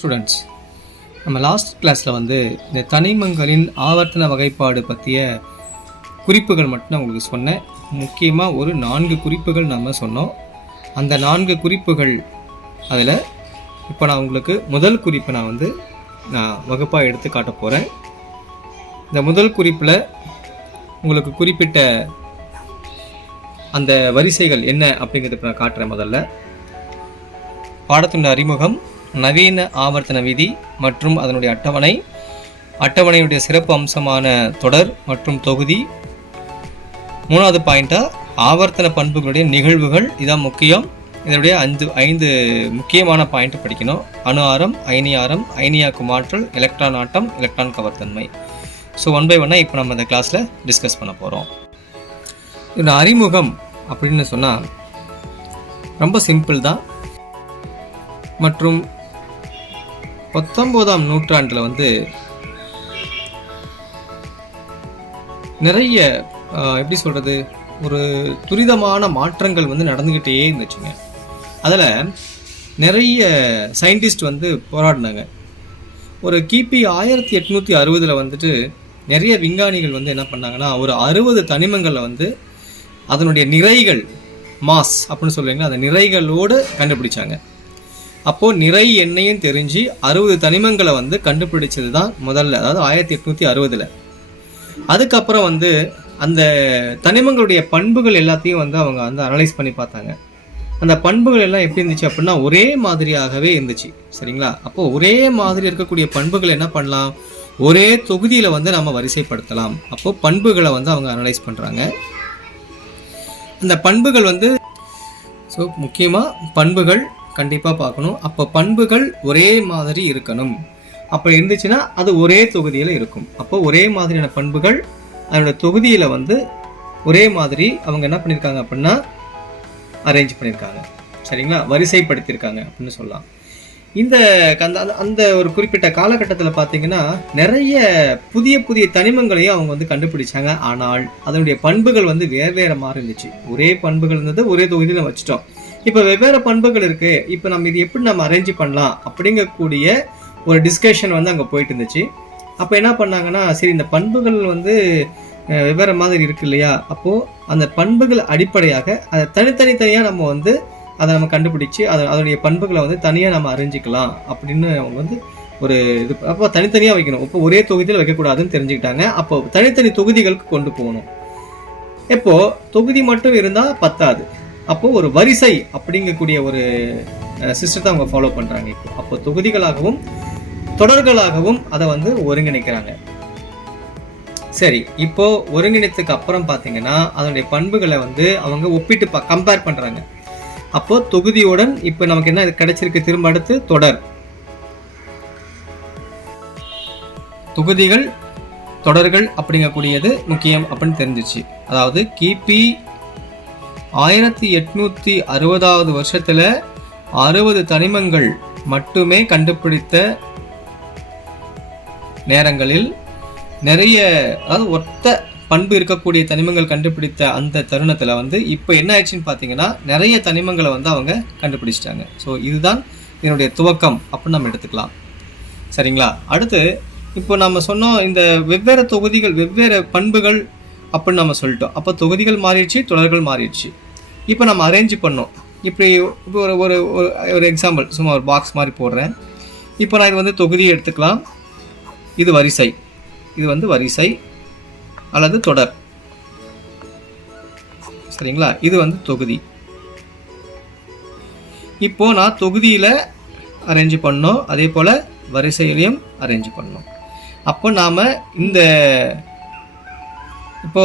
Students, நம்ம last கிளாஸில் வந்து இந்த தனிமங்களின் ஆவர்த்தன வகைப்பாடு பற்றிய குறிப்புகள் மட்டும் நான் உங்களுக்கு சொன்னேன். முக்கியமாக ஒரு 4 குறிப்புகள் நம்ம சொன்னோம். அந்த 4 குறிப்புகள் அதில் இப்போ நான் உங்களுக்கு முதல் குறிப்பை நான் வகுப்பாக எடுத்து காட்ட போகிறேன். இந்த முதல் குறிப்பில் உங்களுக்கு குறிப்பிட்ட அந்த வரிசைகள் என்ன அப்படிங்கிறத நான் காட்டுறேன். முதல்ல பாடத்தின் அறிமுகம், நவீன ஆவர்த்தன விதி மற்றும் அதனுடைய அட்டவணை, அட்டவணையுடைய சிறப்பு அம்சமான தொடர் மற்றும் தொகுதி. 3வது பாயிண்டாக ஆவர்த்தன பண்புகளுடைய நிகழ்வுகள், இதான் முக்கியம். இதனுடைய 5 முக்கியமான பாயிண்ட் படிக்கணும். அணு ஆரம், அயனி ஆரம், அயனியாக்கும் ஆற்றல், எலக்ட்ரான் ஆட்டம், எலக்ட்ரான் கவர்த்தன்மை. ஸோ 1 by 1 இப்போ நம்ம இந்த கிளாஸில் டிஸ்கஸ் பண்ண போகிறோம். இதோட அறிமுகம் அப்படின்னு சொன்னால் ரொம்ப சிம்பிள் தான். மற்றும் 19ஆம் நூற்றாண்டில் வந்து நிறைய எப்படி சொல்கிறது, ஒரு துரிதமான மாற்றங்கள் வந்து நடந்துக்கிட்டே இருந்துச்சுங்க. அதில் நிறைய சயின்டிஸ்ட் வந்து போராடினாங்க. ஒரு கிபி 1860 வந்துட்டு நிறைய விஞ்ஞானிகள் வந்து என்ன பண்ணாங்கன்னா, ஒரு 60 தனிமங்களில் வந்து அதனுடைய நிறைகள், மாஸ் அப்படின்னு சொல்லுவீங்களா, அந்த நிறைகளோடு கண்டுபிடிச்சாங்க. அப்போது நிறை எண்ணையும் தெரிஞ்சு 60 தனிமங்களை வந்து கண்டுபிடிச்சது தான் முதல்ல, அதாவது 1860. அதுக்கப்புறம் வந்து அந்த தனிமங்களுடைய பண்புகள் எல்லாத்தையும் வந்து அவங்க வந்து அனலைஸ் பண்ணி பார்த்தாங்க. அந்த பண்புகள் எல்லாம் எப்படி இருந்துச்சு அப்படின்னா ஒரே மாதிரியாகவே இருந்துச்சு. சரிங்களா? அப்போது ஒரே மாதிரி இருக்கக்கூடிய பண்புகள் என்ன பண்ணலாம், ஒரே தொகுதியில் வந்து நம்ம வரிசைப்படுத்தலாம். அப்போது பண்புகளை வந்து அவங்க அனலைஸ் பண்ணுறாங்க. அந்த பண்புகள் வந்து ஸோ முக்கியமாக பண்புகள் கண்டிப்பாக பார்க்கணும். அப்போ பண்புகள் ஒரே மாதிரி இருக்கணும். அப்போ இருந்துச்சுன்னா அது ஒரே தொகுதியில் இருக்கும். அப்போ ஒரே மாதிரியான பண்புகள் அதனோட தொகுதியில் வந்து ஒரே மாதிரி அவங்க என்ன பண்ணியிருக்காங்க அப்படின்னா அரேஞ்ச் பண்ணியிருக்காங்க. சரிங்களா? வரிசைப்படுத்தியிருக்காங்க அப்படின்னு சொல்லலாம். இந்த அந்த ஒரு குறிப்பிட்ட காலகட்டத்தில் பார்த்தீங்கன்னா நிறைய புதிய புதிய தனிமங்களையும் அவங்க வந்து கண்டுபிடிச்சாங்க. ஆனால் அதனுடைய பண்புகள் வந்து வேறு மாதிரி இருந்துச்சு. ஒரே பண்புகள் இருந்தது, ஒரே தொகுதியில் வச்சுட்டோம். இப்போ வெவ்வேறு பண்புகள் இருக்குது, இப்போ நம்ம இது எப்படி நம்ம அரேஞ்ச் பண்ணலாம் அப்படிங்கக்கூடிய ஒரு டிஸ்கஷன் வந்து அங்கே போயிட்டு இருந்துச்சு. அப்போ என்ன பண்ணாங்கன்னா, சரி இந்த பண்புகள் வந்து வெவ்வேறு மாதிரி இருக்கு இல்லையா, அப்போது அந்த பண்புகள் அடிப்படையாக அதை தனித்தனியாக நம்ம வந்து அதை நம்ம கண்டுபிடிச்சி அதனுடைய பண்புகளை வந்து தனியாக நம்ம அறிஞ்சிக்கலாம் அப்படின்னு அவங்க வந்து ஒரு இது. அப்போ தனித்தனியாக வைக்கணும், இப்போ ஒரே தொகுதியில் வைக்கக்கூடாதுன்னு தெரிஞ்சுக்கிட்டாங்க. அப்போ தனித்தனி தொகுதிகளுக்கு கொண்டு போகணும். இப்போது தொகுதி மட்டும் இருந்தால் பத்தாது. அப்போது ஒரு வரிசை அப்படிங்கக்கூடிய ஒரு சிஸ்டத்தை அவங்க ஃபாலோ பண்ணுறாங்க. அப்போ தொகுதிகளாகவும் தொடர்களாகவும் அதை வந்து ஒருங்கிணைக்கிறாங்க. சரி, இப்போ ஒருங்கிணைத்துக்கு அப்புறம் பார்த்தீங்கன்னா அதனுடைய பண்புகளை வந்து அவங்க ஒப்பிட்டு கம்பேர் பண்ணுறாங்க. அப்போ தொகுதியுடன் இப்போ நமக்கு என்ன கிடைச்சிருக்கு, திரும்ப அடுத்து தொடர். தொகுதிகள் தொடர்கள் அப்படிங்கக்கூடியது முக்கியம் அப்படின்னு தெரிஞ்சிச்சு. அதாவது கிபி 1860வது வருஷத்துல 60 தனிமங்கள் மட்டுமே கண்டுபிடித்த நேரங்களில் நிறைய, அதாவது ஒத்த பண்பு இருக்கக்கூடிய தனிமங்கள் கண்டுபிடித்த அந்த தருணத்தில் வந்து இப்போ என்ன ஆயிடுச்சுன்னு பார்த்தீங்கன்னா நிறைய தனிமங்களை வந்து அவங்க கண்டுபிடிச்சிட்டாங்க. ஸோ இதுதான் இதனுடைய துவக்கம் அப்படின்னு நம்ம எடுத்துக்கலாம். சரிங்களா? அடுத்து இப்போ நம்ம சொன்னோம் இந்த வெவ்வேறு தொகுதிகள் வெவ்வேறு பண்புகள் அப்படின்னு நம்ம சொல்லிட்டோம். அப்போ தொகுதிகள் மாறிடுச்சு, தொடர்கள் மாறிடுச்சு. இப்போ நம்ம அரேஞ்ச் பண்ணோம். இப்படி இப்போ ஒரு ஒரு எக்ஸாம்பிள் சும்மா ஒரு பாக்ஸ் மாதிரி போடுறேன். இப்போ நான் இது வந்து தொகுதியை எடுத்துக்கலாம். இது வரிசை, இது வந்து வரிசை அல்லது தொடர். சரிங்களா? இது வந்து தொகுதி. இப்போ நான் தொகுதியில் அரேஞ்ச் பண்ணோம், அதே போல் வரிசையிலையும் அரேஞ்ச் பண்ணோம். அப்போ நாம் இந்த இப்போ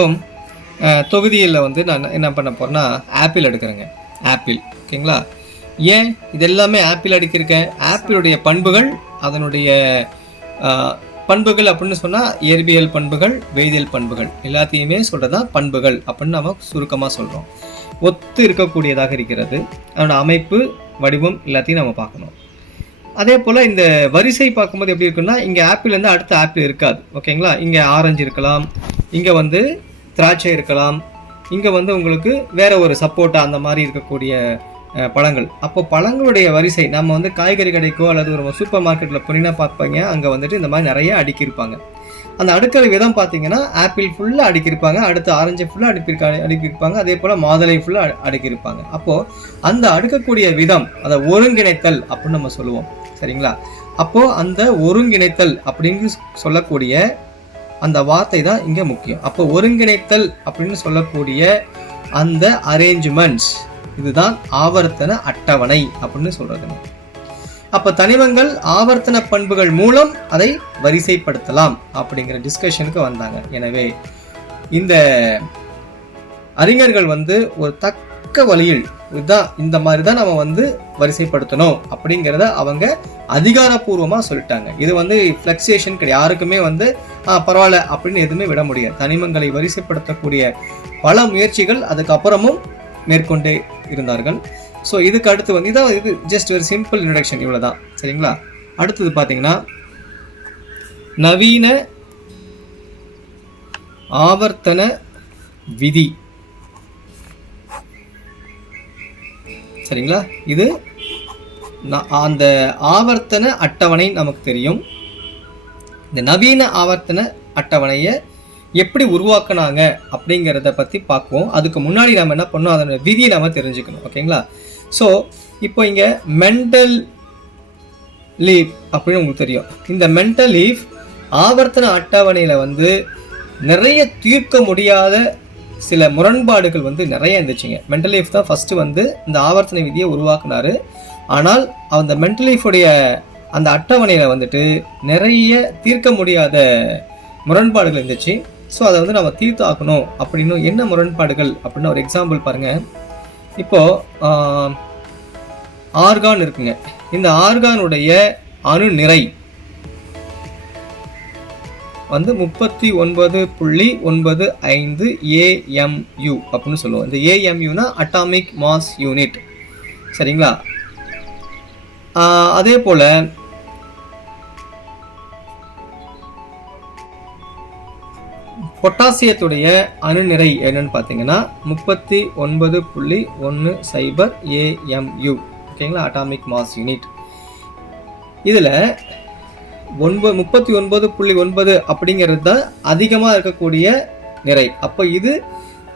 தொகுதியில் வந்து நான் என்ன பண்ண போகிறேன்னா ஆப்பிள் எடுக்கிறேங்க. ஆப்பிள், ஓகேங்களா? ஏன் இதெல்லாமே ஆப்பிள் எடுக்கிருக்கேன்? ஆப்பிளுடைய பண்புகள், அதனுடைய பண்புகள் அப்படின்னு சொன்னால் இயற்பியல் பண்புகள், வேதியியல் பண்புகள் எல்லாத்தையுமே சொல்கிறதான் பண்புகள் அப்படின்னு நம்ம சுருக்கமாக சொல்கிறோம். ஒத்து இருக்கக்கூடியதாக இருக்கிறது, அதோட அமைப்பு, வடிவம் எல்லாத்தையும் நம்ம பார்க்கணும். அதே போல் இந்த வரிசை பார்க்கும்போது எப்படி இருக்குன்னா, இங்கே ஆப்பிள் வந்து அடுத்த ஆப்பிள் இருக்காது. ஓகேங்களா? இங்கே ஆரஞ்சு இருக்கலாம், இங்கே வந்து திராட்சை இருக்கலாம், இங்கே வந்து உங்களுக்கு வேற ஒரு சப்போட்டா அந்த மாதிரி இருக்கக்கூடிய பழங்கள். அப்போ பழங்களுடைய வரிசை நம்ம வந்து காய்கறி கடைக்கோ அல்லது ஒரு சூப்பர் மார்க்கெட்டில் போனீங்கன்னா பார்ப்பீங்க, அங்கே வந்துட்டு இந்த மாதிரி நிறைய அடுக்கியிருப்பாங்க. அந்த அடுக்கிற விதம் பார்த்தீங்கன்னா ஆப்பிள் ஃபுல்லாக அடுக்கியிருப்பாங்க, அடுத்து ஆரஞ்சு ஃபுல்லாக அடுக்கியிருப்பாங்க, அதே போல் மாதுளை ஃபுல்லாக அடுக்கியிருப்பாங்க. அப்போது அந்த அடுக்கக்கூடிய விதம் அதை ஒருங்கிணைத்தல் அப்படின்னு நம்ம சொல்லுவோம். சரிங்களா? அப்போது அந்த ஒருங்கிணைத்தல் அப்படின்னு சொல்லக்கூடிய அந்த வார்த்தை தான் இங்கே முக்கியம். அப்போ ஒருங்கிணைத்தல் அப்படின்னு சொல்லக்கூடிய அந்த அரேஞ்ச்மெண்ட்ஸ், இதுதான் ஆவர்த்தன அட்டவணை அப்படின்னு சொல்றதுங்க. அப்ப தனிமங்கள் ஆவர்த்தன பண்புகள் மூலம் அதை வரிசைப்படுத்தலாம் அப்படிங்கிற டிஸ்கஷனுக்கு வந்தாங்க. எனவே இந்த அறிஞர்கள் வந்து ஒரு தக்க வழியில் இதுதான் இந்த மாதிரி தான் நம்ம வந்து வரிசைப்படுத்தணும் அப்படிங்கிறத அவங்க அதிகாரப்பூர்வமா சொல்லிட்டாங்க. இது வந்து ஃபிளக்சுவேஷன் கிடையாது, யாருக்குமே வந்து பரவாயில்ல அப்படின்னு எதுவுமே விட முடியாது. தனிமங்களை வரிசைப்படுத்தக்கூடிய பல முயற்சிகள் அதுக்கப்புறமும் மேற்கொண்டே இருந்தார்கள். ஸோ இதுக்கு அடுத்து வந்து இதான் இது ஜஸ்ட் ஒரு சிம்பிள் இன்ட்ரடக்ஷன், இவ்வளோதான். சரிங்களா? அடுத்தது பார்த்தீங்கன்னா நவீன ஆவர்த்தன விதி. சரிங்களா? இது அந்த ஆவர்த்தன அட்டவணை நமக்கு தெரியும். இந்த நவீன ஆவர்த்தன அட்டவணையை எப்படி உருவாக்குனாங்க அப்படிங்கிறத பற்றி பார்ப்போம். அதுக்கு முன்னாடி நம்ம என்ன பண்ணோம், அதோட விதியை நம்ம தெரிஞ்சுக்கணும். ஓகேங்களா? ஸோ இப்போ இங்கே மெண்டல் லீஃப் அப்படின்னு உங்களுக்கு தெரியும். இந்த மெண்டல் லீஃப் ஆவர்த்தன அட்டவணையில் வந்து நிறைய தீர்க்க முடியாத சில முரண்பாடுகள் வந்து நிறைய இருந்துச்சுங்க. மெண்டல் லீஃப் தான் ஃபஸ்ட்டு வந்து இந்த ஆவர்த்தன விதியை உருவாக்குனாரு. ஆனால் அந்த மெண்டல் லீஃபுடைய அந்த அட்டவணையில் வந்துட்டு நிறைய தீர்க்க முடியாத முரண்பாடுகள் இருந்துச்சு. ஸோ அதை வந்து நம்ம தீர்த்தாக்கணும் அப்படின்னு என்ன முரண்பாடுகள் அப்படின்னு ஒரு எக்ஸாம்பிள் பாருங்கள். இப்போது ஆர்கான் இருக்குங்க. இந்த ஆர்கானுடைய அணு நிறை வந்து 39.95 AMU அப்படின்னு சொல்லுவோம். இந்த AMUனா அட்டாமிக் மாஸ் யூனிட். சரிங்களா? அதே போல் பொட்டாசியத்துடைய அணுநிறை என்னன்னு பார்த்தீங்கன்னா 39.10 AMU. ஓகேங்களா? Atomic mass unit. இதில் 39.9 அப்படிங்கிறது தான் அதிகமாக இருக்கக்கூடிய நிறை. அப்போ இது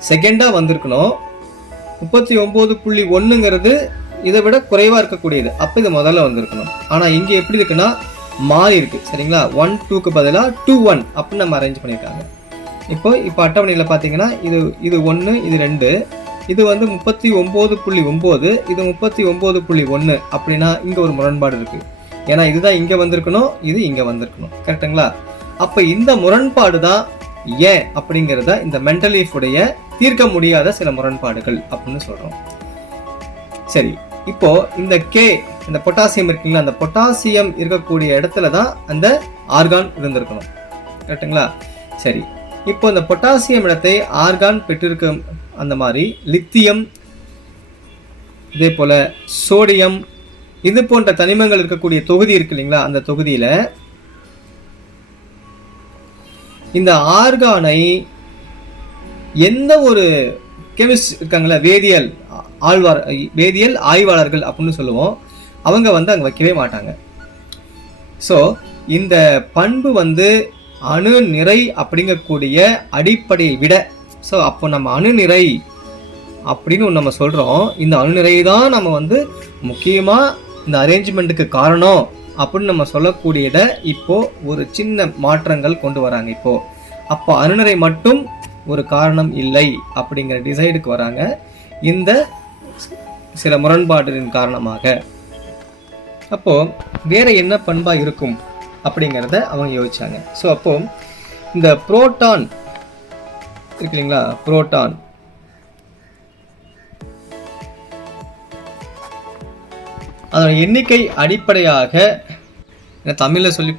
செகண்டாக வந்திருக்கணும். 39.1ங்கிறது இதை விட குறைவாக இருக்கக்கூடியது. அப்போ இது முதல்ல வந்திருக்கணும். ஆனால் இங்கே எப்படி இருக்குன்னா மாறி இருக்கு. சரிங்களா? 1 2க்கு பதிலாக 2 1 அப்படின்னு நம்ம அரேஞ்ச் பண்ணியிருக்காங்க. இப்போ அட்டவணையில் பார்த்தீங்கன்னா இது 1, இது 2, இது வந்து 39.9, இது 39.1 அப்படின்னா இங்கே ஒரு முரண்பாடு இருக்குது. ஏன்னா இதுதான் இங்கே வந்திருக்கணும், இது இங்கே வந்திருக்கணும். கரெக்டுங்களா? அப்போ இந்த முரண்பாடு தான் ஏன் அப்படிங்கிறத இந்த மெண்டல் லீஃபுடைய தீர்க்க முடியாத சில முரண்பாடுகள் அப்படின்னு சொல்கிறோம். சரி, இப்போ இந்த இந்த பொட்டாசியம் இருக்குங்களா, அந்த பொட்டாசியம் இருக்கக்கூடிய இடத்துல தான் அந்த ஆர்கான் இருந்திருக்கணும். கரெக்டுங்களா? சரி, இப்போ இந்த பொட்டாசியம் இடத்தை ஆர்கான் பெற்றிருக்க அந்த மாதிரி லித்தியம், இதே போல சோடியம், இது போன்ற தனிமங்கள் இருக்கக்கூடிய தொகுதி இருக்கு இல்லைங்களா, அந்த தொகுதியில இந்த ஆர்கானை எந்த ஒரு கெமிஸ்ட் இருக்காங்களா, வேதியியல் ஆய்வாளர்கள் அப்படின்னு சொல்லுவோம், அவங்க வந்து அங்கே வைக்கவே மாட்டாங்க. ஸோ இந்த பண்பு வந்து அணு நிறை அப்படிங்கக்கூடிய அடிப்படையை விட, ஸோ அப்போ நம்ம அணு நிறை அப்படின்னு ஒன்று நம்ம சொல்கிறோம். இந்த அணு நிறை தான் நம்ம வந்து முக்கியமாக இந்த அரேஞ்ச்மெண்ட்டுக்கு காரணம் அப்படின்னு நம்ம சொல்லக்கூடியதை இப்போது ஒரு சின்ன மாற்றங்கள் கொண்டு வராங்க. இப்போது அப்போ அணுநிறை மட்டும் ஒரு காரணம் இல்லை அப்படிங்கிற டிசைடுக்கு வராங்க இந்த சில முரண்பாடுகளின் காரணமாக. அப்போது வேற என்ன பண்பாக இருக்கும் அப்படிங்கிறத அவங்க யோசிச்சாங்க. ஸோ அப்போது இந்த புரோட்டான் இருக்கு இல்லைங்களா, புரோட்டான் அதோட எண்ணிக்கை அடிப்படையாக தமிழில் சொல்லி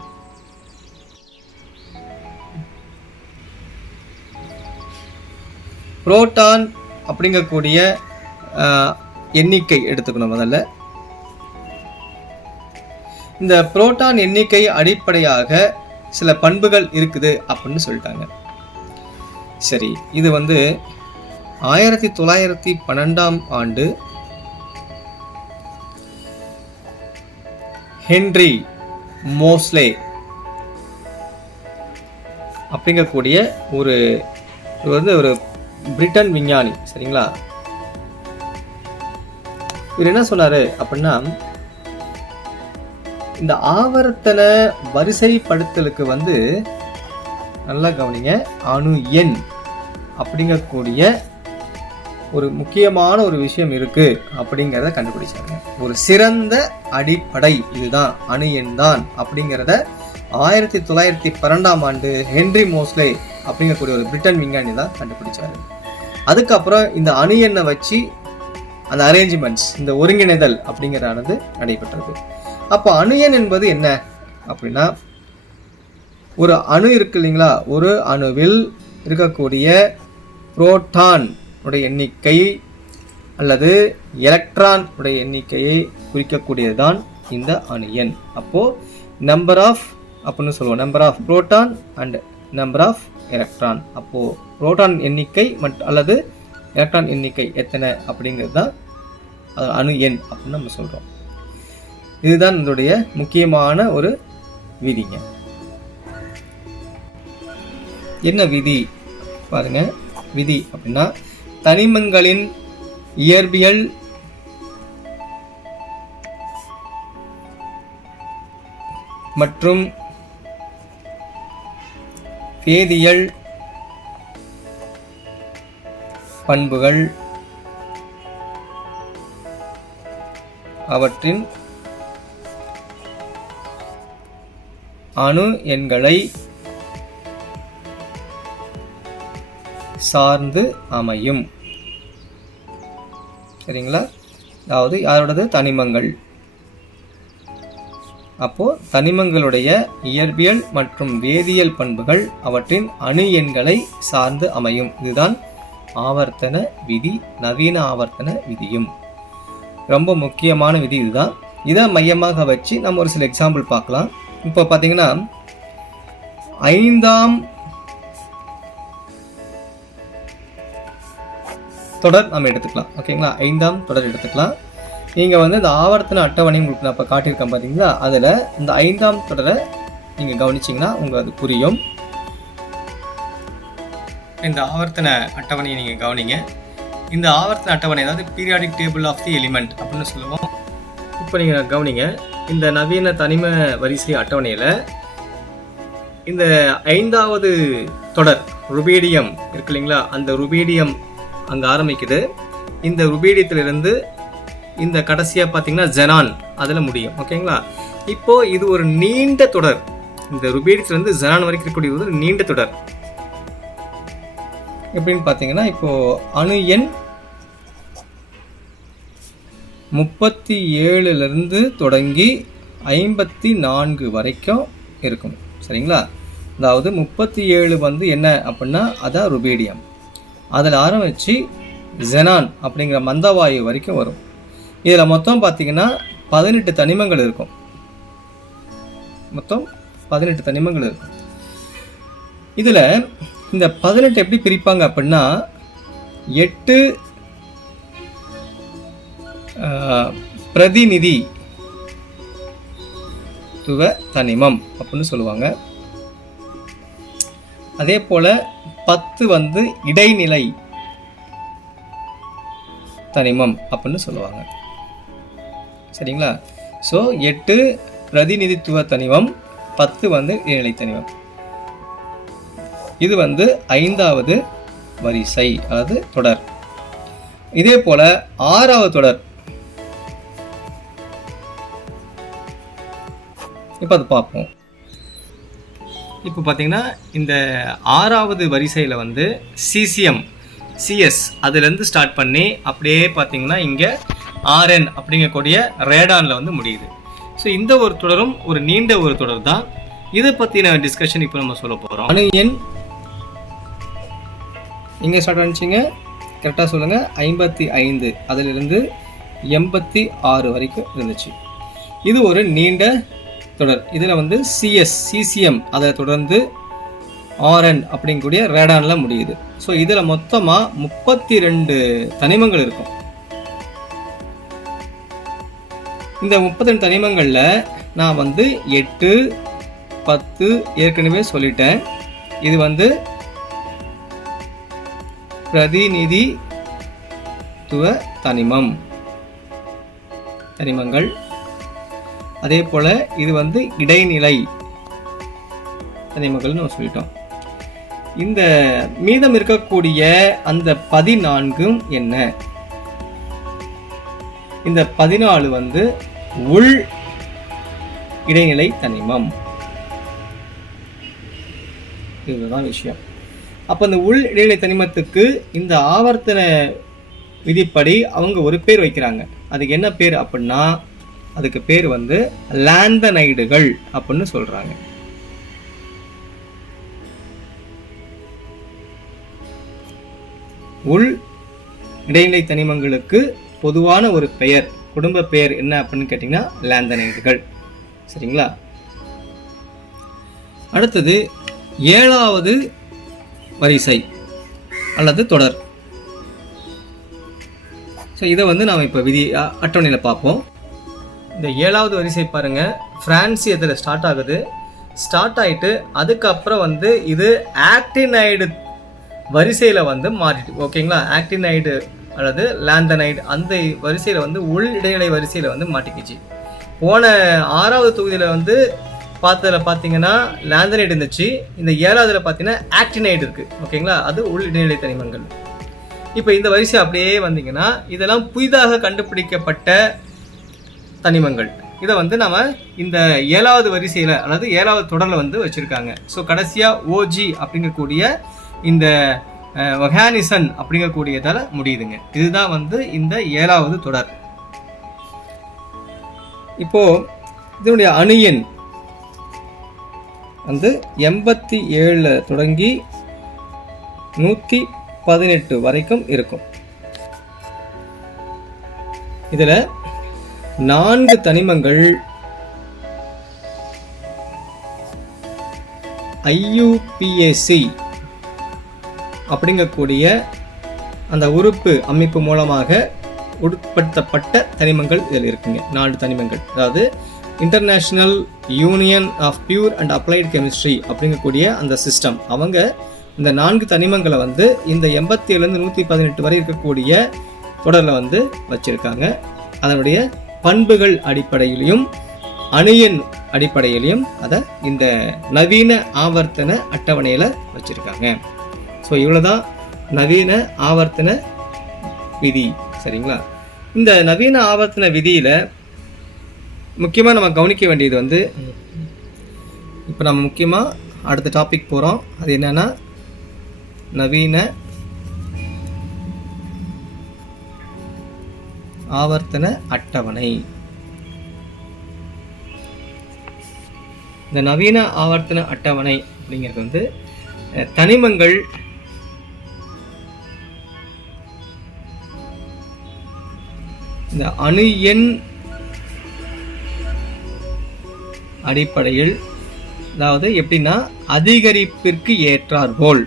புரோட்டான் அப்படிங்கக்கூடிய எண்ணிக்கை எடுத்துக்கணும். முதல்ல இந்த புரோட்டான் எண்ணிக்கை அடிப்படையாக சில பண்புகள் இருக்குது அப்படின்னு சொல்லிட்டாங்க. சரி, இது வந்து 1912ஆம் ஆண்டு ஹென்றி மோஸ்லே அப்படிங்கக்கூடிய ஒரு ஒரு பிரிட்டன் விஞ்ஞானி. சரிங்களா? இவர் என்ன சொன்னாரு அப்படின்னா, இந்த ஆவர்த்தன வரிசைப்படுத்தலுக்கு நல்லா கவனிங்க, அணு எண் அப்படிங்கக்கூடிய ஒரு முக்கியமான ஒரு விஷயம் இருக்கு அப்படிங்கிறத கண்டுபிடிச்சாங்க. ஒரு சிறந்த அடிப்படை இதுதான், அணு எண் தான் அப்படிங்கிறத 1912ஆம் ஆண்டு ஹென்றி மோஸ்லே அப்படிங்கக்கூடிய ஒரு பிரிட்டன் விஞ்ஞானி தான் கண்டுபிடிச்சாரு. அதுக்கப்புறம் இந்த அணு எண்ணை வச்சு அந்த அரேஞ்ச்மெண்ட்ஸ், இந்த ஒருங்கிணைதல் அப்படிங்கிறதானது நடைபெற்றது. அப்போ அணு எண் என்பது என்ன அப்படின்னா, ஒரு அணு இருக்கு இல்லைங்களா, ஒரு அணுவில் இருக்கக்கூடிய புரோட்டான் உடைய எண்ணிக்கை அல்லது எலக்ட்ரான் உடைய எண்ணிக்கையை குறிக்கக்கூடியதுதான் இந்த அணு எண். அப்போ நம்பர் ஆஃப் அப்படின்னு சொல்லுவோம், number of proton and number of electron. அப்போ புரோட்டான் எண்ணிக்கை அல்லது எலக்ட்ரான் எண்ணிக்கை எத்தனை அப்படிங்கிறது தான் அணு எண் அப்படின்னு நம்ம சொல்றோம். இதுதான் இதனுடைய முக்கியமான ஒரு விதிங்க. என்ன விதி பாருங்க. விதி அப்படின்னா, தனிமங்களின் இயற்பியல் மற்றும் வேதியியல் பண்புகள் அவற்றின் அணு எண்களை சார்ந்து அமையும். சரிங்களா? அதாவது யாரோடது? தனிமங்கள். அப்போ தனிமங்களுடைய இயற்பியல் மற்றும் வேதியியல் பண்புகள் அவற்றின் அணு எண்களை சார்ந்து அமையும். இதுதான் ஆவர்த்தன விதி, நவீன ஆவர்த்தன விதியும். ரொம்ப முக்கியமான விதி இதுதான். இதை மையமாக வச்சு நம்ம ஒரு சில எக்ஸாம்பிள் பார்க்கலாம். இப்போ பார்த்தீங்கன்னா, 5ஆம் தொடர் நம்ம எடுத்துக்கலாம். ஓகேங்களா? 5ஆம் தொடர் எடுத்துக்கலாம். நீங்கள் இந்த ஆவர்த்தன அட்டவணை உங்களுக்கு நான் இப்போ காட்டியிருக்கேன் பார்த்தீங்களா, அதில் இந்த 5ஆம் தொடரை நீங்கள் கவனிச்சிங்கன்னா உங்களுக்கு அது புரியும். இந்த ஆவர்த்தன அட்டவணையை நீங்கள் கவனிங்க. இந்த ஆவர்த்தன அட்டவணை, அதாவது periodic table of the element அப்படின்னு சொல்லுவோம். இப்போ நீங்கள் கவனிங்க, இந்த நவீன தனிம வரிசை அட்டவணையில் இந்த 5வது தொடர் ருபீடியம் இருக்கு இல்லைங்களா, அந்த ருபீடியம் அங்கே ஆரம்பிக்குது. இந்த ருபீடியத்திலிருந்து இந்த கடைசியாக பார்த்தீங்கன்னா ஜெனான் அதில் முடியும். ஓகேங்களா? இப்போ இது ஒரு நீண்ட தொடர். இந்த ருபீடியத்திலிருந்து ஜெனான் வரைக்கும் இருக்கக்கூடிய ஒரு நீண்ட தொடர். எப்படின்னு பார்த்தீங்கன்னா, இப்போ அணு எண் 37லிருந்து தொடங்கி 54 வரைக்கும் இருக்கும். சரிங்களா? அதாவது 37 என்ன அப்படின்னா, அதான் ருபீடியம். அதில் ஆரம்பித்து ஜெனான் அப்படிங்கிற மந்தவாயு வரைக்கும் வரும். இதில் மொத்தம் பார்த்தீங்கன்னா 18 தனிமங்கள் இருக்கும். மொத்தம் 18 தனிமங்கள் இருக்கும். இதில் இந்த 18 எப்படி பிரிப்பாங்க அப்படின்னா, 8 பிரதிநிதி துவ தனிமம் அப்படின்னு சொல்லுவாங்க. அதே போல 10 இடைநிலை தனிமம் அப்படின்னு சொல்லுவாங்க. சரிங்களா? ஸோ 8 பிரதிநிதித்துவ தனிமம், 10 இடைநிலை தனிமம். இது 5வது வரிசை, அதாவது தொடர். இதே போல 6வது தொடர். இப்போ அது பார்ப்போம். இப்போ பார்த்தீங்கன்னா, இந்த 6வது வரிசையில் சிசிஎம், சிஎஸ் அதுலேருந்து ஸ்டார்ட் பண்ணி அப்படியே பார்த்தீங்கன்னா இங்கே ஆர்என் அப்படிங்கக்கூடிய ரேடானில் முடியுது. ஸோ இந்த ஒரு தொடரும் ஒரு நீண்ட ஒரு தொடர் தான். இதை பற்றின டிஸ்கஷன் இப்போ நம்ம சொல்ல போகிறோம். அணு எண் இங்கே ஸ்டார்ட் பண்ணிச்சிங்க, கரெக்டாக சொல்லுங்கள். 55 அதிலிருந்து 86 வரைக்கும் இருந்துச்சு. இது ஒரு நீண்ட தொடர். இதில் சிஎஸ், சிசிஎம் அதை தொடர்ந்து ஆர்என் அப்படிங்கக்கூடிய ரேடானில் முடியுது. ஸோ இதில் மொத்தமாக 32 தனிமங்கள் இருக்கும். இந்த 32 தனிமங்களில் நான் வந்து 8, 10 ஏற்கனவே சொல்லிட்டேன். இது வந்து பிரதிநிதித்துவ தனிமங்கள். அதே போல இது வந்து இடைநிலை தனிமங்கள்னு நம்ம சொல்லிட்டோம். இந்த மீதம் இருக்கக்கூடிய அந்த 14 என்ன? இந்த 14 வந்து உள் இடைநிலை தனிமம். இதுதான் விஷயம். அப்ப இந்த உள் இடைநிலை தனிமத்துக்கு இந்த ஆவர்த்தன விதிப்படி அவங்க ஒரு பேர் வைக்கிறாங்க. அதுக்கு என்ன பேர் அப்படின்னா, அதுக்கு பேர் வந்து லாந்தனைடுகள் அப்படின்னு சொல்றாங்க. உள் இடைநிலை தனிமங்களுக்கு பொதுவான ஒரு பெயர், குடும்ப பெயர் என்ன அப்படின்னு கேட்டீங்கன்னா லாந்தனைடுகள். சரிங்களா? அடுத்தது 7வது வரிசை அல்லது தொடர். ஸோ இதை வந்து நாம் இப்போ அட்டவணையில் பார்ப்போம். இந்த 7வது வரிசை பாருங்க, பிரான்சியத்தில் ஸ்டார்ட் ஆகுது. ஸ்டார்ட் ஆகிட்டு அதுக்கப்புறம் வந்து இது ஆக்டினைடு வரிசையில் வந்து மாறிட்டு, ஓகேங்களா? ஆக்டினைடு அல்லது லாந்தனைடு அந்த வரிசையில் வந்து உள் இடைநிலை வரிசையில் வந்து மாட்டிக்கிச்சு. போன 6வது தொகுதியில் வந்து பார்த்தீங்கன்னா லாந்தனைடு இருந்துச்சு. இந்த 7வதுல பார்த்தீங்கன்னா ஆக்டினைடு இருக்கு, ஓகேங்களா? அது உள் இடைநிலை தனிமங்கள். இப்போ இந்த வரிசை அப்படியே வந்தீங்கன்னா இதெல்லாம் புதிதாக கண்டுபிடிக்கப்பட்ட தனிமங்கள். இதை வந்து நம்ம இந்த 7வது வரிசையில் அல்லது 7வது தொடரில் வந்து வச்சுருக்காங்க. ஸோ கடைசியாக ஓஜி அப்படிங்கக்கூடிய இந்த ஒஹானிசன் அப்படிங்கக்கூடியதால் முடியுதுங்க. இதுதான் வந்து இந்த 7வது தொடர். இப்போ இதனுடைய அணு எண் வந்து 87 தொடங்கி 118 வரைக்கும் இருக்கும். இதுல 4 தனிமங்கள் IUPAC அப்படிங்கக்கூடிய அந்த உறுப்பு அமைப்பு மூலமாக உட்படுத்தப்பட்ட தனிமங்கள் இதில் இருக்குங்க. 4 தனிமங்கள், அதாவது international union of pure and applied chemistry அப்படிங்கக்கூடிய அந்த சிஸ்டம், அவங்க இந்த 4 தனிமங்களை வந்து இந்த 87லேருந்து 118 வரை இருக்கக்கூடிய தொடரில் வந்து வச்சிருக்காங்க. அதனுடைய பண்புகள் அடிப்படையிலையும் அணு எண் அடிப்படையிலையும் அதை இந்த நவீன ஆவர்த்தன அட்டவணையில் வச்சிருக்காங்க. ஸோ இவ்வளோதான் நவீன ஆவர்த்தன விதி. சரிங்களா? இந்த நவீன ஆவர்த்தன விதியில் முக்கியமாக நம்ம கவனிக்க வேண்டியது வந்து, இப்போ நம்ம முக்கியமாக அடுத்த டாபிக் போகிறோம். அது என்னன்னா நவீன ஆவர்த்தன அட்டவணை. இந்த நவீன ஆவர்த்தன அட்டவணை அப்படிங்கிறது வந்து தனிமங்கள் இந்த அணு எண் அடிப்படையில், அதாவது எப்படின்னா அதிகரிப்பிற்கு ஏற்றாற்போல்,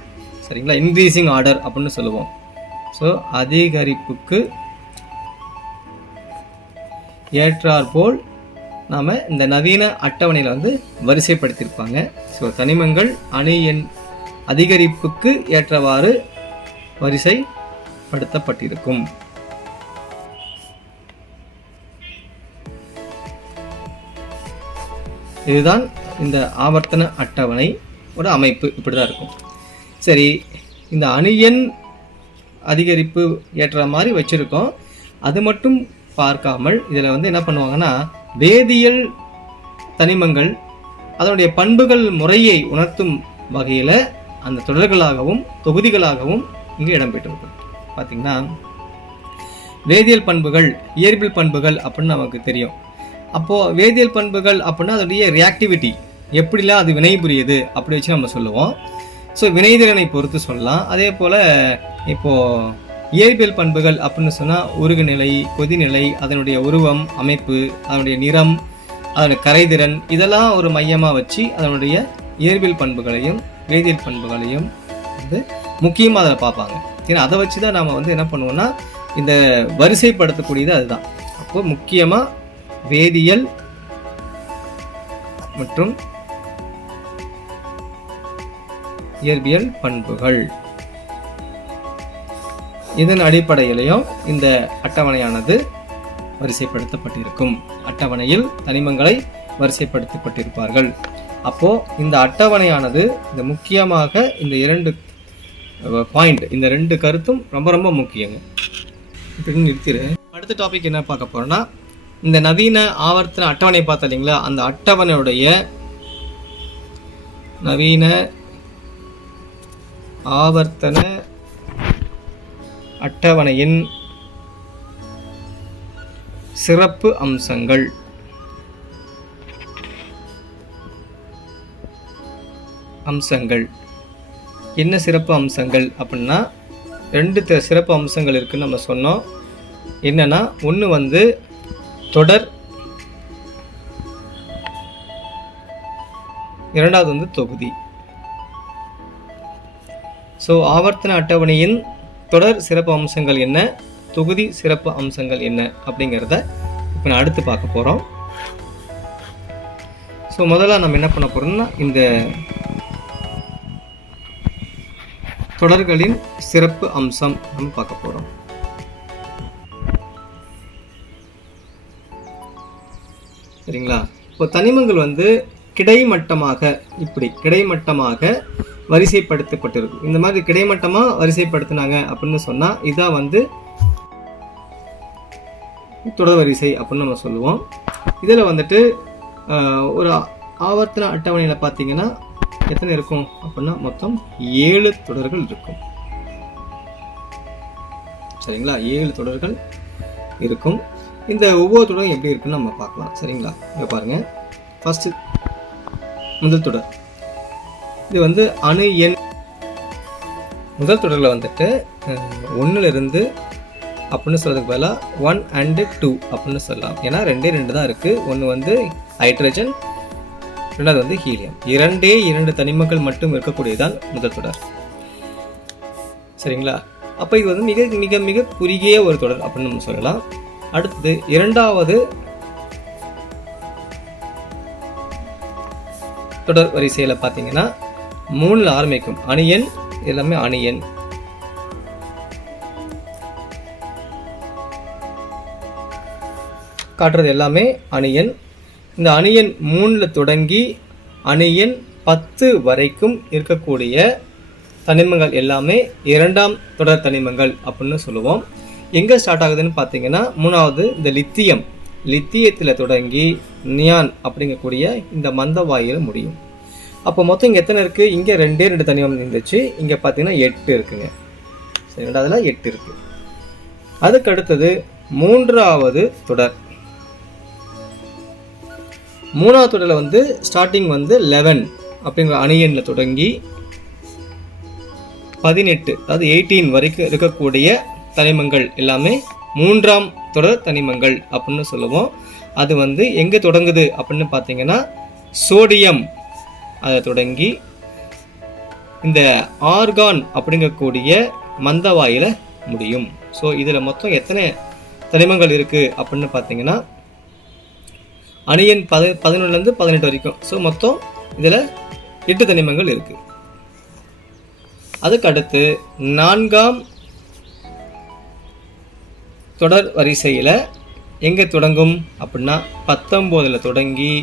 சரிங்களா, இன்க்ரீசிங் ஆர்டர் அப்படின்னு சொல்லுவோம். ஸோ அதிகரிப்புக்கு ஏற்றாற்போல் நாம் இந்த நவீன அட்டவணையில் வந்து வரிசைப்படுத்தியிருப்பாங்க. ஸோ தனிமங்கள் அணு எண் அதிகரிப்புக்கு ஏற்றவாறு வரிசைப்படுத்தப்பட்டிருக்கும். இதுதான் இந்த ஆவர்த்தன அட்டவணை ஒரு அமைப்பு. இப்படி தான் இருக்கும். சரி, இந்த அணு எண் அதிகரிப்பு ஏற்ற மாதிரி வச்சுருக்கோம். அது மட்டும் பார்க்காமல் இதில் வந்து என்ன பண்ணுவாங்கன்னா, வேதியியல் தனிமங்கள் அதனுடைய பண்புகள் முறையை உணர்த்தும் வகையில் அந்த தொடர்களாகவும் தொகுதிகளாகவும் இங்கே இடம்பெற்றிருக்கும். பார்த்திங்கன்னா வேதியியல் பண்புகள், இயற்பியல் பண்புகள் அப்படின்னு நமக்கு தெரியும். அப்போது வேதியியல் பண்புகள் அப்படின்னா அதோடைய ரியாக்டிவிட்டி, எப்படிலாம் அது வினைபுரியுது அப்படி வச்சு நம்ம சொல்லுவோம். ஸோ வினைதிறனை பொறுத்து சொல்லலாம். அதே போல் இப்போது இயற்பியல் பண்புகள் அப்படின்னு சொன்னால் உருகுநிலை, கொதிநிலை, அதனுடைய உருவம், அமைப்பு, அதனுடைய நிறம், அதனுடைய கரைதிறன், இதெல்லாம் ஒரு மையமாக வச்சு அதனுடைய இயற்பியல் பண்புகளையும் வேதியியல் பண்புகளையும் வந்து முக்கியமாக அதை பார்ப்பாங்க. ஏன்னா அதை வச்சு தான் நாம் வந்து என்ன பண்ணுவோம்னா இந்த வரிசைப்படுத்தக்கூடியது அதுதான். அப்போது முக்கியமாக வேதியியல் மற்றும் இயற்பியல் பண்புகள். இதன் அடிப்படையிலையும் இந்த அட்டவணையானது வரிசைப்படுத்தப்பட்டிருக்கும். அட்டவணையில் தனிமங்களை வரிசைப்படுத்தப்பட்டிருப்பார்கள். அப்போ இந்த அட்டவணையானது இந்த முக்கியமாக இந்த 2 பாயிண்ட், இந்த 2 கருத்தும் ரொம்ப ரொம்ப முக்கியங்க. இப்படின்னு நிறுத்திடுறேன். அடுத்த டாபிக் என்ன பார்க்க போறோம்னா, இந்த நவீன ஆவர்த்தன அட்டவணை பார்த்தா இல்லைங்களா, அந்த அட்டவணையுடைய நவீன ஆவர்த்தன அட்டவணையின் சிறப்பு அம்சங்கள். என்ன சிறப்பு அம்சங்கள் அப்படின்னா, 2 சிறப்பு அம்சங்கள் இருக்குன்னு நம்ம சொன்னோம். என்னன்னா, ஒன்று வந்து தொடர், இரண்டாவது வந்து தொகுதி. ஸோ ஆவர்த்தன அட்டவணையின் தொடர் சிறப்பு அம்சங்கள் என்ன, தொகுதி சிறப்பு அம்சங்கள் என்ன அப்படிங்கிறத இப்போ நான் அடுத்து பார்க்க போகிறோம். ஸோ முதல்ல நம்ம என்ன பண்ண போகிறோம்னா, இந்த தொடர்களின் சிறப்பு அம்சம் நம்ம பார்க்க போகிறோம். சரிங்களா? இப்போ தனிமங்கள் வந்து கிடைமட்டமாக, இப்படி கிடைமட்டமாக வரிசைப்படுத்தப்பட்டிருக்கும். இந்த மாதிரி கிடைமட்டமாக வரிசைப்படுத்தினாங்க அப்படின்னு சொன்னால் இதான் வந்து தொடர் வரிசை அப்படின்னு நம்ம சொல்லுவோம். இதில் வந்துட்டு ஒரு ஆவர்த்தன அட்டவணையில் பார்த்தீங்கன்னா எத்தனை இருக்கும் அப்படின்னா மொத்தம் 7 தொடர்கள் இருக்கும். சரிங்களா? 7 தொடர்கள் இருக்கும். இந்த ஒவ்வொரு தொடரும் எப்படி இருக்குன்னு நம்ம பார்க்கலாம். சரிங்களா? இங்கே பாருங்க. ஃபர்ஸ்ட் முதல் தொடர், இது வந்து அணு எண். முதல் தொடரில் வந்துட்டு 1லிருந்து அப்படின்னு சொல்றதுக்கு பதிலாக 1 and 2 அப்படின்னு சொல்லலாம். ஏன்னா 2 தான் இருக்கு. ஒன்று வந்து ஹைட்ரஜன், ரெண்டாவது வந்து ஹீலியம். 2 தனிமங்கள் மட்டும் இருக்கக்கூடியதான் முதல் தொடர். சரிங்களா? அப்போ இது வந்து மிக மிக மிக குறுகிய ஒரு தொடர் அப்படின்னு நம்ம சொல்லலாம். அடுத்தது இரண்டாவது தொடர் வரிசையில் பார்த்தீங்கன்னா 3ல் ஆரம்பிக்கும். அணு எண் எல்லாமே அணு எண். காட்டுறது எல்லாமே அணு எண். இந்த அணு எண் 3ல் தொடங்கி அணு எண் 10 வரைக்கும் இருக்கக்கூடிய தனிமங்கள் எல்லாமே 2ஆம் தொடர் தனிமங்கள் அப்படின்னு சொல்லுவோம். எங்கே ஸ்டார்ட் ஆகுதுன்னு பார்த்தீங்கன்னா, 3வது இந்த லித்தியத்தில் தொடங்கி நியான் அப்படிங்கக்கூடிய இந்த மந்த வாயில் முடியும். அப்போ மொத்தம் இங்கே எத்தனை இருக்குது? இங்கே 2 தனிமம் இருந்துச்சு. இங்கே பார்த்தீங்கன்னா 8 இருக்குங்க. சரி, 2வதுல 8 இருக்குது. அதுக்கு அடுத்தது 3வது தொடர். 3வது தொடரில் வந்து ஸ்டார்டிங் வந்து 11 அப்படிங்கிற அணு எண்ணில் தொடங்கி 18, அதாவது 18 வரைக்கும் இருக்கக்கூடிய தனிமங்கள் எல்லாமே 3ஆம் தொடர் தனிமங்கள் அப்படின்னு சொல்லுவோம். அது வந்து எங்கே தொடங்குது அப்படின்னு பார்த்தீங்கன்னா, சோடியம் அதை தொடங்கி இந்த ஆர்கான் அப்படிங்கக்கூடிய மந்த வாயில முடியும். ஸோ இதில் மொத்தம் எத்தனை தனிமங்கள் இருக்குது அப்படின்னு பார்த்தீங்கன்னா, அணு எண் 11லேருந்து 18 வரைக்கும். ஸோ மொத்தம் இதில் 8 தனிமங்கள் இருக்குது. அதுக்கு அடுத்து 4ஆம் தொடர் வரிசையில் எங்கே தொடங்கும் அப்படின்னா, 19ல் தொடங்கி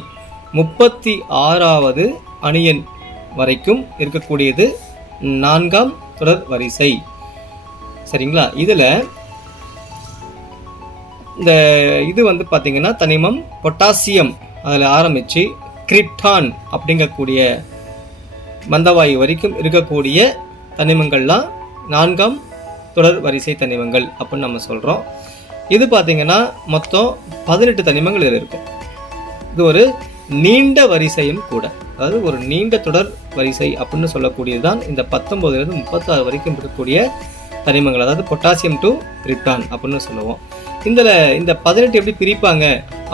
36வது அணு எண் வரைக்கும் இருக்கக்கூடியது 4ஆம் தொடர் வரிசை. சரிங்களா? இதில் இந்த இது வந்து பார்த்தீங்கன்னா தனிமம் பொட்டாசியம், அதில் ஆரம்பித்து கிரிப்டான் அப்படிங்கக்கூடிய மந்தவாயு வரைக்கும் இருக்கக்கூடிய தனிமங்கள்லாம் 4ஆம் தொடர் வரிசை தனிமங்கள் அப்படின்னு நம்ம சொல்கிறோம். இது பார்த்தீங்கன்னா மொத்தம் 18 தனிமங்கள் இதில் இருக்கும். இது ஒரு நீண்ட வரிசையும் கூட, அதாவது ஒரு நீண்ட தொடர் வரிசை அப்படின்னு சொல்லக்கூடியது தான் இந்த 19லேருந்து 36 வரைக்கும் இருக்கக்கூடிய தனிமங்கள், அதாவது பொட்டாசியம் டு கிரிப்டான் அப்படின்னு சொல்லுவோம். இந்த 18 எப்படி பிரிப்பாங்க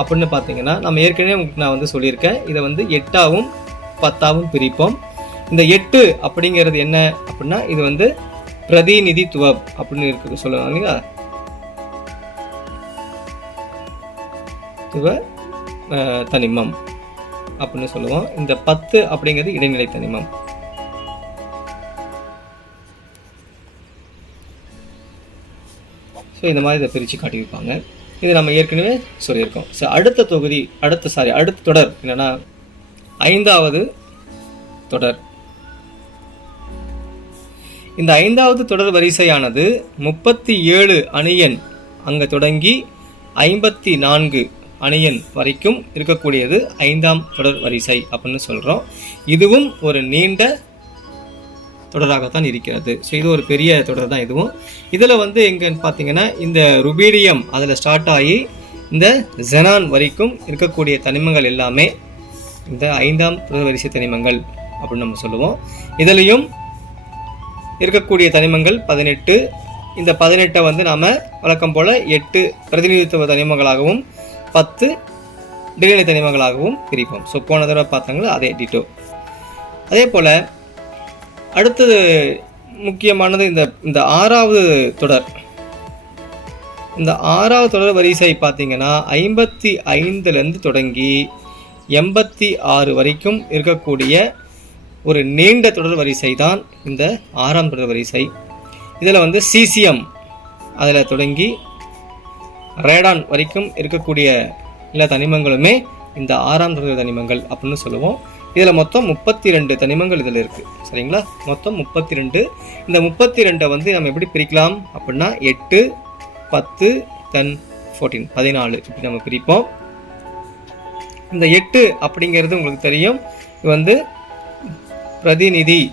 அப்படின்னு பார்த்தீங்கன்னா, நம்ம ஏற்கனவே உங்களுக்கு நான் வந்து சொல்லியிருக்கேன். இதை வந்து 8ஆவும் 10ஆவும் பிரிப்போம். இந்த 8 அப்படிங்கிறது என்ன அப்படின்னா, இது வந்து பிரதிநிதித்துவம் அப்படின்னு இருக்கு சொல்லுவாங்க இல்லையா, தனிமம். அப்படின்னு சொல்லுவோம். இந்த 10 அப்படிங்கிறது இடைநிலை தனிமம். ஸோ இந்த மாதிரி இதை பிரித்து காட்டியிருப்பாங்க. இது நம்ம ஏற்கனவே சொல்லியிருக்கோம். ஸோ அடுத்த தொடர் என்னென்னா 5வது தொடர். இந்த 5வது தொடர் வரிசையானது 37 அணியன் அங்கே தொடங்கி 54 அணியன் வரைக்கும் இருக்கக்கூடியது 5ஆம் தொடர் வரிசை அப்படின்னு சொல்கிறோம். இதுவும் ஒரு நீண்ட தொடராகத்தான் இருக்கிறது. ஸோ இது ஒரு பெரிய தொடர் தான் இதுவும். இதில் வந்து எங்கன்னு பார்த்தீங்கன்னா இந்த ருபீடியம் அதில் ஸ்டார்ட் ஆகி இந்த ஜெனான் வரைக்கும் இருக்கக்கூடிய தனிமங்கள் எல்லாமே இந்த 5ஆம் தொடர் வரிசை தனிமங்கள் அப்படின்னு நம்ம சொல்லுவோம். இதுலேயும் இருக்கக்கூடிய தனிமங்கள் 18. இந்த 18 வந்து நாம் வழக்கம் போல் 8 பிரதிநிதித்துவ தனிமங்களாகவும் 10 இடைநிலை தனிமங்களாகவும் பிரிப்போம். ஸோ போன தடவை பார்த்தாங்களா அதே டிட்டோ. அதே போல் அடுத்தது முக்கியமானது இந்த 6வது தொடர். இந்த 6வது தொடர் வரிசை பார்த்தீங்கன்னா 55லேருந்து தொடங்கி 86 வரைக்கும் இருக்கக்கூடிய ஒரு நீண்ட தொடர் வரிசை தான் இந்த 6ஆம் தொடர் வரிசை. இதில் வந்து சீசியம் அதில் தொடங்கி ரேடான் வரைக்கும் இருக்கக்கூடிய எல்லா தனிமங்களுமே இந்த 6ஆம் தொடர் தனிமங்கள் அப்படின்னு சொல்லுவோம். இதில் மொத்தம் 32 தனிமங்கள் இதில் இருக்குது. சரிங்களா? மொத்தம் 32. இந்த 32 வந்து நம்ம எப்படி பிரிக்கலாம் அப்படின்னா 8, 10, 10, 14, 14 இப்படி நம்ம பிரிப்போம். இந்த 8 அப்படிங்கிறது உங்களுக்கு தெரியும், இது வந்து பிரதிநிதித்துவ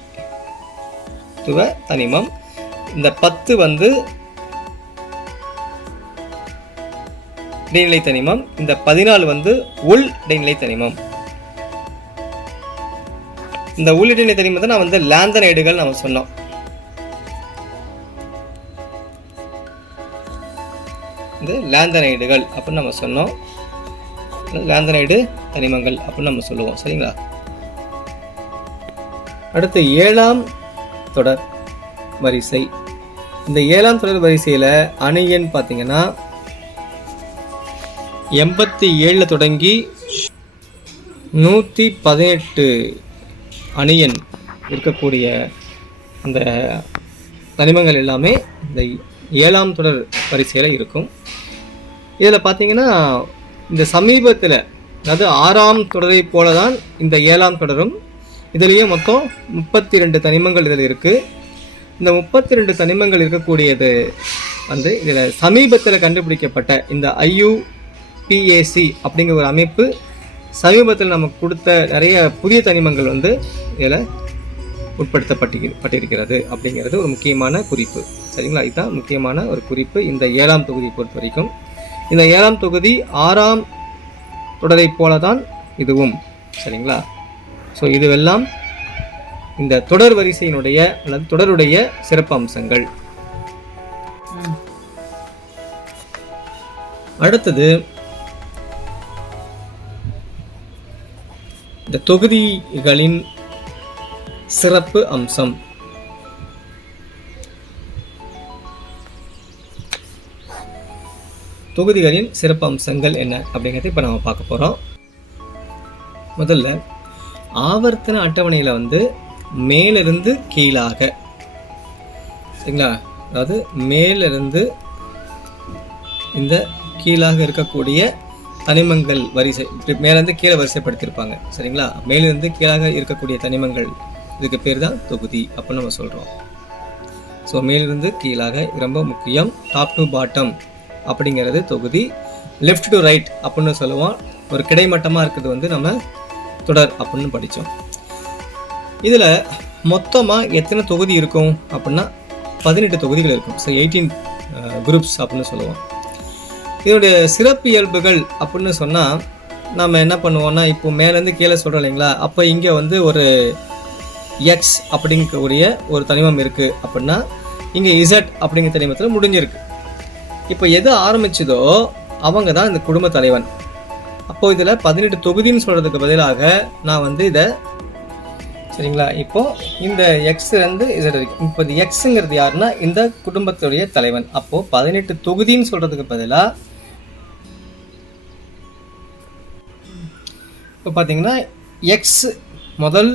தனிமம். இந்த 10 வந்து இடைநிலை தனிமம். இந்த 14 வந்து உள் இடைநிலை தனிமம். இந்த உள் இடைநிலை தனிமத்தை நான் வந்து லாந்தனைடுகள் நம்ம சொன்னோம். இந்த லாந்தனைடுகள் அப்படின்னு நம்ம சொன்னோம். லாந்தனைடு தனிமங்கள் அப்படின்னு நம்ம சொல்லுவோம். சரிங்களா? அடுத்து 7ஆம் தொடர் வரிசை. இந்த 7ஆம் தொடர் வரிசையில் அணியன் பார்த்தீங்கன்னா 87 தொடங்கி 118 அணியன் இருக்கக்கூடிய அந்த தனிமங்கள் எல்லாமே இந்த 7ஆம் தொடர் வரிசையில் இருக்கும். இதில் பார்த்தீங்கன்னா இந்த சமீபத்தில், அதாவது 6ஆம் தொடரை போல தான் இந்த 7ஆம் தொடரும். இதுலேயே மொத்தம் 32 தனிமங்கள் இதில் இருக்குது. இந்த 32 தனிமங்கள் இருக்கக்கூடியது வந்து இதில் சமீபத்தில் கண்டுபிடிக்கப்பட்ட இந்த IUPAC அப்படிங்கிற ஒரு அமைப்பு சமீபத்தில் நமக்கு கொடுத்த நிறைய புதிய தனிமங்கள் வந்து இதில் உட்படுத்தப்பட்டிருக்கிறது அப்படிங்கிறது ஒரு முக்கியமான குறிப்பு. சரிங்களா? இதுதான் முக்கியமான ஒரு குறிப்பு இந்த 7ஆம் தொகுதியை பொறுத்த வரைக்கும். இந்த 7ஆம் தொகுதி 6ஆம் தொடரை போல தான் இதுவும். சரிங்களா? ஸோ இதுவெல்லாம் இந்த தொடர் வரிசையினுடைய அல்லது தொடருடைய சிறப்பு அம்சங்கள். அடுத்தது இந்த தொகுதிகளின் சிறப்பு அம்சம். தொகுதிகளின் சிறப்பு அம்சங்கள் என்ன அப்படிங்கிறத இப்போ நம்ம பார்க்க போகிறோம். முதல்ல ஆவர்த்தன அட்டவணையில் வந்து மேலிருந்து கீழாக, சரிங்களா, அதாவது மேலிருந்து இந்த கீழாக இருக்கக்கூடிய தனிமங்கள் வரிசை, மேலேருந்து கீழே வரிசைப்படுத்தியிருப்பாங்க. சரிங்களா? மேலிருந்து கீழாக இருக்கக்கூடிய தனிமங்கள், இதுக்கு பேர் தான் தொகுதி அப்படின்னு நம்ம சொல்கிறோம். ஸோ மேலிருந்து கீழாக ரொம்ப முக்கியம். டாப் டு பாட்டம் அப்படிங்கிறது தொகுதி. லெஃப்ட் டு ரைட் அப்படின்னு சொல்லுவோம். ஒரு கிடைமட்டமாக இருக்கிறது வந்து நம்ம தொடர் அப்படின்னு படித்தோம். இதில் மொத்தமாக எத்தனை தொகுதி இருக்கும் அப்படின்னா 18 தொகுதிகள் இருக்கும். ஸோ 18 குரூப்ஸ் அப்படின்னு சொல்லுவோம். இதனுடைய சிறப்பு இயல்புகள் அப்படின்னு சொன்னால் நம்ம என்ன பண்ணுவோம்னா, இப்போ மேலேருந்து கீழே சொல்கிறோம் இல்லைங்களா, அப்போ இங்கே வந்து ஒரு எக்ஸ் அப்படிங்கக்கூடிய ஒரு தனிமம் இருக்குது அப்படின்னா இங்கே இசட் அப்படிங்கிற தனிமத்தில் முடிஞ்சிருக்கு. இப்போ எது ஆரம்பிச்சதோ அவங்க தான் இந்த குடும்ப தலைவன். அப்போது இதில் 18 தொகுதின்னு சொல்கிறதுக்கு பதிலாக நான் வந்து இதை, சரிங்களா, இப்போது இந்த எக்ஸ்லேருந்து இசட் வரைக்கும், இப்போ இந்த எக்ஸுங்கிறது யாருன்னா இந்த குடும்பத்துடைய தலைவன். அப்போது 18 தொகுதின்னு சொல்கிறதுக்கு பதிலாக இப்போ பார்த்தீங்கன்னா எக்ஸ் முதல்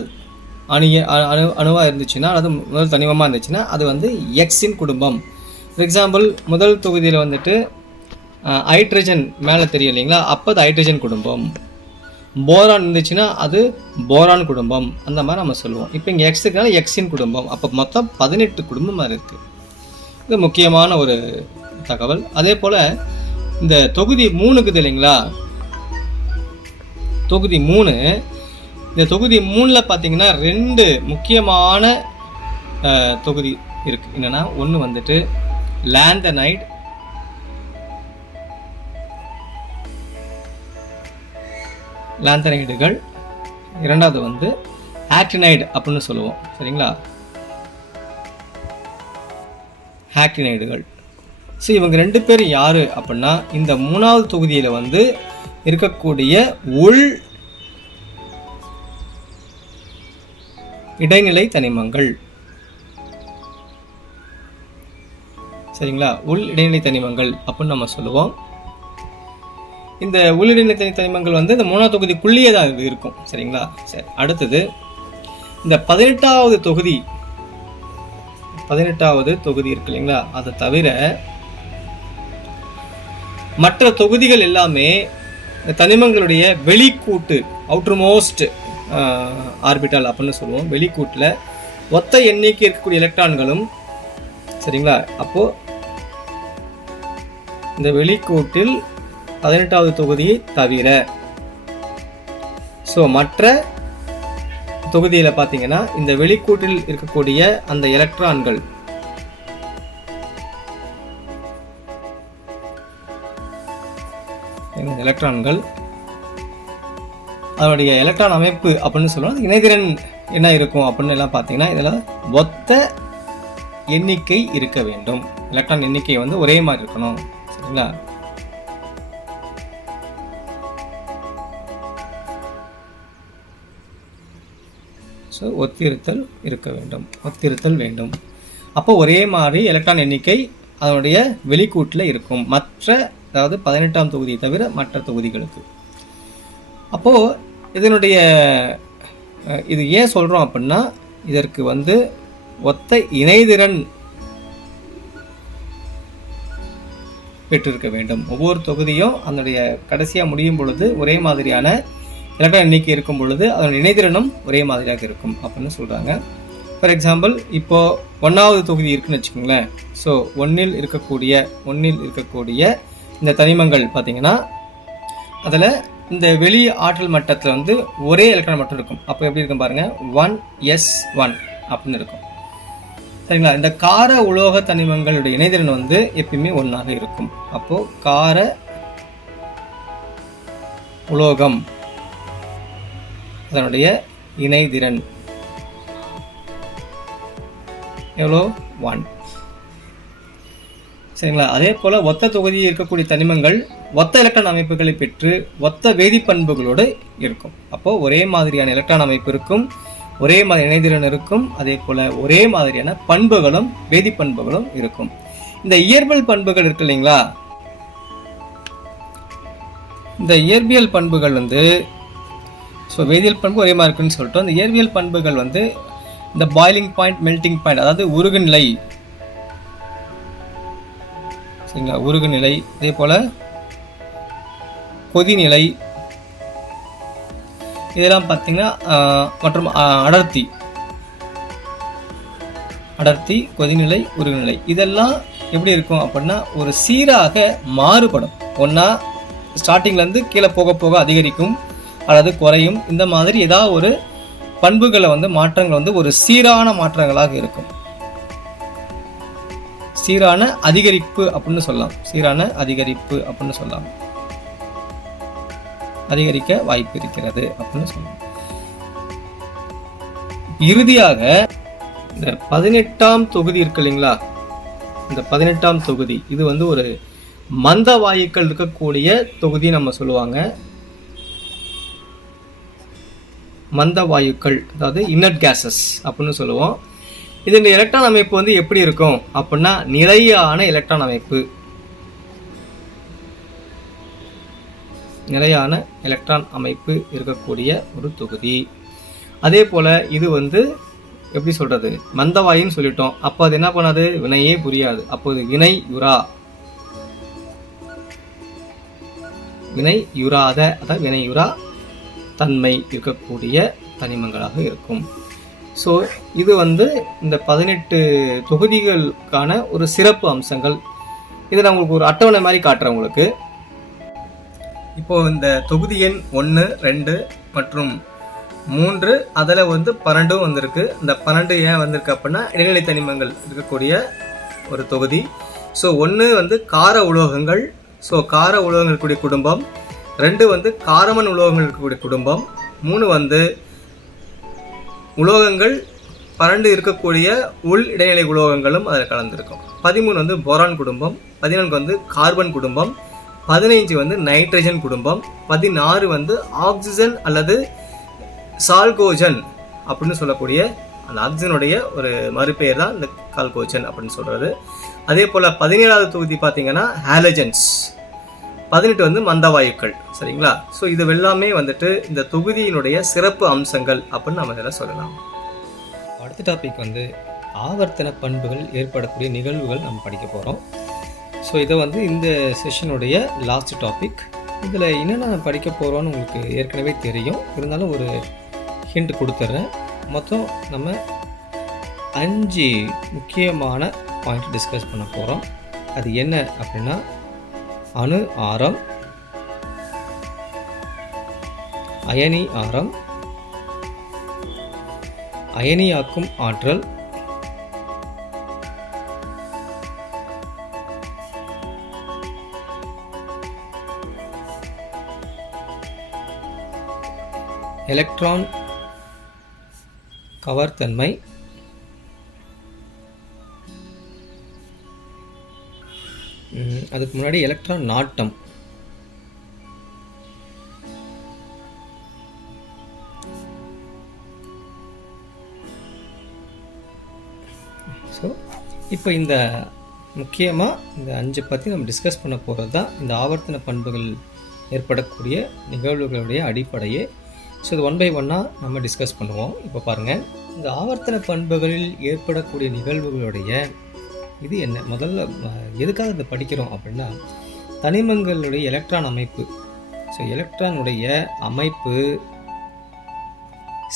அணுவாக இருந்துச்சுன்னா, அல்லது முதல் தனிமமாக இருந்துச்சுன்னா அது வந்து எக்ஸின் குடும்பம். ஃபார் எக்ஸாம்பிள் முதல் தொகுதியில் வந்துட்டு ஹைட்ரஜன் மேலே தெரியும் இல்லைங்களா, அப்போ அது ஹைட்ரஜன் குடும்பம். போரான் இருந்துச்சுன்னா அது போரான் குடும்பம். அந்த மாதிரி நம்ம சொல்லுவோம். இப்போ இங்கே எக்ஸ் இருக்கிறனால எக்ஸின் குடும்பம். அப்போ மொத்தம் 18 குடும்பமாக இருக்குது. இது முக்கியமான ஒரு தகவல். அதே போல் இந்த தொகுதி 3 இருக்குது இல்லைங்களா, தொகுதி 3, இந்த தொகுதி 3ல் பார்த்தீங்கன்னா 2 முக்கியமான தொகுதி இருக்குது. என்னென்னா, ஒன்று வந்துட்டு லாந்தனைடு, லாந்தனைடுகள். இரண்டாவது வந்து ஆக்டினைடு அப்படின்னு சொல்லுவோம். சரிங்களா, ஆக்டினைடுகள். ஸோ இவங்க 2 பேர் யார் அப்படின்னா, இந்த 3வது தொகுதியில் வந்து இருக்கக்கூடிய உள் இடைநிலை தனிமங்கள். சரிங்களா, உள் இடைநிலை தனிமங்கள் அப்படின்னு நம்ம சொல்லுவோம். இந்த உள் இடைநிலை தனிமங்கள் வந்து இந்த 3வது தொகுதிக்குள்ளேயே தான் இது இருக்கும். சரிங்களா. சரி, அடுத்தது இந்த 18வது தொகுதி, 18வது தொகுதி இருக்கு இல்லைங்களா, அதை தவிர மற்ற தொகுதிகள் எல்லாமே இந்த தனிமங்களுடைய வெளிக்கூட்டு, அவுட்டர்மோஸ்ட் ஆர்பிட்டால் அப்படின்னு சொல்லுவோம். வெளிக்கூட்டில் ஒத்த எண்ணிக்கை இருக்கக்கூடிய எலக்ட்ரான்களும். சரிங்களா, அப்போது இந்த வெளிக்கூட்டில் 18வது தொகுதியை தவிர, ஸோ மற்ற தொகுதியில் பார்த்தீங்கன்னா இந்த வெளிக்கூட்டில் இருக்கக்கூடிய அந்த எலக்ட்ரான்கள் அதனுடைய எலக்ட்ரான் அமைப்பு அப்படின்னு சொல்லுவோம். இணைதிறன் என்ன இருக்கும் அப்படின்னு எல்லாம் பார்த்தீங்கன்னா, இதில் ஒத்த எண்ணிக்கை இருக்க வேண்டும். எலக்ட்ரான் எண்ணிக்கை வந்து ஒரே மாதிரி இருக்கணும். சரிங்களா, ஸோ ஒத்திருத்தல் இருக்க வேண்டும், ஒத்திருத்தல் வேண்டும். அப்போ ஒரே மாதிரி எலக்ட்ரான் எண்ணிக்கை அதனுடைய வெளிக்கூட்டில் இருக்கும், மற்ற, அதாவது 18ஆம் தொகுதியை தவிர மற்ற தொகுதிகளுக்கு. அப்போது இதனுடைய இது ஏன் சொல்கிறோம் அப்படின்னா, இதற்கு வந்து ஒத்த இணைதிறன் பெற்றிருக்க வேண்டும். ஒவ்வொரு தொகுதியும் அதனுடைய கடைசியாக முடியும் பொழுது ஒரே மாதிரியான எலக்ட்ரான் எண்ணிக்கை இருக்கும் பொழுது அதனுடைய இணைதிறனும் ஒரே மாதிரியாக இருக்கும் அப்படின்னு சொல்கிறாங்க. ஃபார் எக்ஸாம்பிள், இப்போது 1வது தொகுதி இருக்குன்னு வச்சுக்கோங்களேன். ஸோ 1ல் இருக்கக்கூடிய இந்த தனிமங்கள் பார்த்தீங்கன்னா, அதில் இந்த வெளி ஆற்றல் மட்டத்தில் வந்து ஒரே எலக்ட்ரான் மட்டும் இருக்கும். அப்போ எப்படி இருக்கும் பாருங்கள், 1s1 அப்படின்னு இருக்கும். சரிங்களா, இந்த கார உலோக தனிமங்களுடைய இணைதிறன் வந்து எப்பயுமே 1ஆக இருக்கும். அப்போது கார உலோகம் அதனுடைய இணைதிறன் எவ்வளோ, 1. சரிங்களா, அதே போல் ஒத்த தொகுதியில் இருக்கக்கூடிய தனிமங்கள் ஒத்த எலக்ட்ரான் அமைப்புகளை பெற்று ஒத்த வேதிப்பண்புகளோடு இருக்கும். அப்போது ஒரே மாதிரியான எலக்ட்ரான் அமைப்பு இருக்கும், ஒரே மாதிரி இணைதிறன் இருக்கும், அதே போல் ஒரே மாதிரியான பண்புகளும் வேதிப்பண்புகளும் இருக்கும். இந்த இயற்பியல் பண்புகள் இருக்கு இல்லைங்களா, இந்த இயற்பியல் பண்புகள் வந்து, ஸோ வேதியியல் பண்பு ஒரே மாதிரி இருக்குன்னு சொல்லிட்டோம். இந்த இயற்பியல் பண்புகள் வந்து இந்த பாய்லிங் பாயிண்ட், மெல்டிங் பாயிண்ட், அதாவது உருகுநிலை. சரிங்களா, உருகுநிலை, அதே போல் கொதிநிலை, இதெல்லாம் பார்த்தீங்கன்னா மற்றும் அடர்த்தி, கொதிநிலை, உருகுநிலை, இதெல்லாம் எப்படி இருக்கும் அப்படின்னா ஒரு சீராக மாறுபடும். ஒன்றா ஸ்டார்டிங்லேருந்து கீழே போக போக அதிகரிக்கும் அல்லது குறையும். இந்த மாதிரி ஏதாவது ஒரு பண்புகளை வந்து மாற்றங்கள் வந்து ஒரு சீரான மாற்றங்களாக இருக்கும். சீரான அதிகரிப்பு அப்படின்னு சொல்லலாம், சீரான அதிகரிப்பு அப்படின்னு சொல்லலாம், அதிகரிக்க வாய்ப்பு இருக்கிறது அப்படின்னு சொல்லலாம். இறுதியாக இந்த 18ஆம் தொகுதி இருக்கு இல்லைங்களா, இந்த 18ஆம் தொகுதி இது வந்து ஒரு மந்த வாயுக்கள் இருக்கக்கூடிய தொகுதி நம்ம சொல்லுவாங்க. மந்த வாயுக்கள், அதாவது இன்னட் கேசஸ் அப்படின்னு சொல்லுவோம். இதனுடைய எலக்ட்ரான் அமைப்பு வந்து எப்படி இருக்கும் அப்படின்னா நிலையான எலக்ட்ரான் அமைப்பு. நிலையான எலக்ட்ரான் அமைப்பு இருக்கக்கூடிய ஒரு தொகுதி. அதே போல் இது வந்து எப்படி சொல்கிறது, மந்தவாயின்னு சொல்லிட்டோம். அப்போ அது என்ன பண்ணாது, வினையே புரியாது. அப்போது வினையுறாத அதாவது வினையுறா தன்மை இருக்கக்கூடிய தனிமங்களாக இருக்கும். ஸோ இது வந்து இந்த 18 தொகுதிகளுக்கான ஒரு சிறப்பு அம்சங்கள். இதை நான் உங்களுக்கு ஒரு அட்டவணை மாதிரி காட்டுறேன் உங்களுக்கு. இப்போது இந்த தொகுதி எண் 1, 2 மற்றும் 3 அதில் வந்து 12 வந்திருக்கு. இந்த 12 ஏன் வந்திருக்கு அப்படின்னா இடைநிலை தனிமங்கள் இருக்கக்கூடிய ஒரு தொகுதி. ஸோ 1 வந்து கார உலோகங்கள், ஸோ கார உலோகங்கள் இருக்கக்கூடிய குடும்பம். 2 வந்து காரமண் உலோகங்கள் இருக்கக்கூடிய குடும்பம். 3 வந்து உலோகங்கள் 12 இருக்கக்கூடிய உள் இடைநிலை உலோகங்களும் அதில் கலந்துருக்கும். 13 வந்து போரான் குடும்பம். 14 வந்து கார்பன் குடும்பம். 15 வந்து நைட்ரஜன் குடும்பம். 16 வந்து ஆக்சிஜன் அல்லது சால்கோஜன் அப்படின்னு சொல்லக்கூடிய அந்த ஆக்சிஜனுடைய ஒரு மறுபெயர் தான் இந்த கால்கோஜன் அப்படின்னு சொல்கிறது. அதே போல் 17வது தொகுதி பார்த்தீங்கன்னா ஹாலஜன்ஸ். 18 வந்து மந்தவாயுக்கள். சரிங்களா? ஸோ இது எல்லாமே வந்துட்டு இந்த தொகுதியினுடைய சிறப்பு அம்சங்கள் அப்படின்னு நம்ம இதில் சொல்லலாம். அடுத்த டாபிக் வந்து ஆவர்த்தன பண்புகள் ஏற்படக்கூடிய நிகழ்வுகள் நம்ம படிக்க போகிறோம். ஸோ இதை வந்து இந்த செஷனுடைய லாஸ்ட் டாபிக். இதில் என்னென்ன படிக்க போகிறோன்னு உங்களுக்கு ஏற்கனவே தெரியும், இருந்தாலும் ஒரு ஹிண்ட் கொடுத்துட்றேன். மொத்தம் நம்ம 5 முக்கியமான பாயிண்ட் டிஸ்கஸ் பண்ண போகிறோம். அது என்ன அப்படின்னா அணு ஆரம், அயனி ஆரம், அயனியாக்கும் ஆற்றல், எலக்ட்ரான் கவர்த்தன்மை, அதுக்கு முன்னாடி எலக்ட்ரான் நாட்டம், ஸோ இப்போ இந்த முக்கியமாக இந்த 5 பற்றி நம்ம டிஸ்கஸ் பண்ண போகிறது தான் இந்த ஆவர்த்தன பண்புகள் ஏற்படக்கூடிய நிகழ்வுகளுடைய அடிப்படையே. ஸோ இது 1 by 1 நம்ம டிஸ்கஸ் பண்ணுவோம். இப்போ பாருங்கள், இந்த ஆவர்த்தன பண்புகளில் ஏற்படக்கூடிய நிகழ்வுகளுடைய இது என்ன, முதல்ல எதுக்காக இதை படிக்கிறோம் அப்படின்னா தனிமங்களுடைய எலக்ட்ரான் அமைப்பு. ஸோ எலக்ட்ரானுடைய அமைப்பு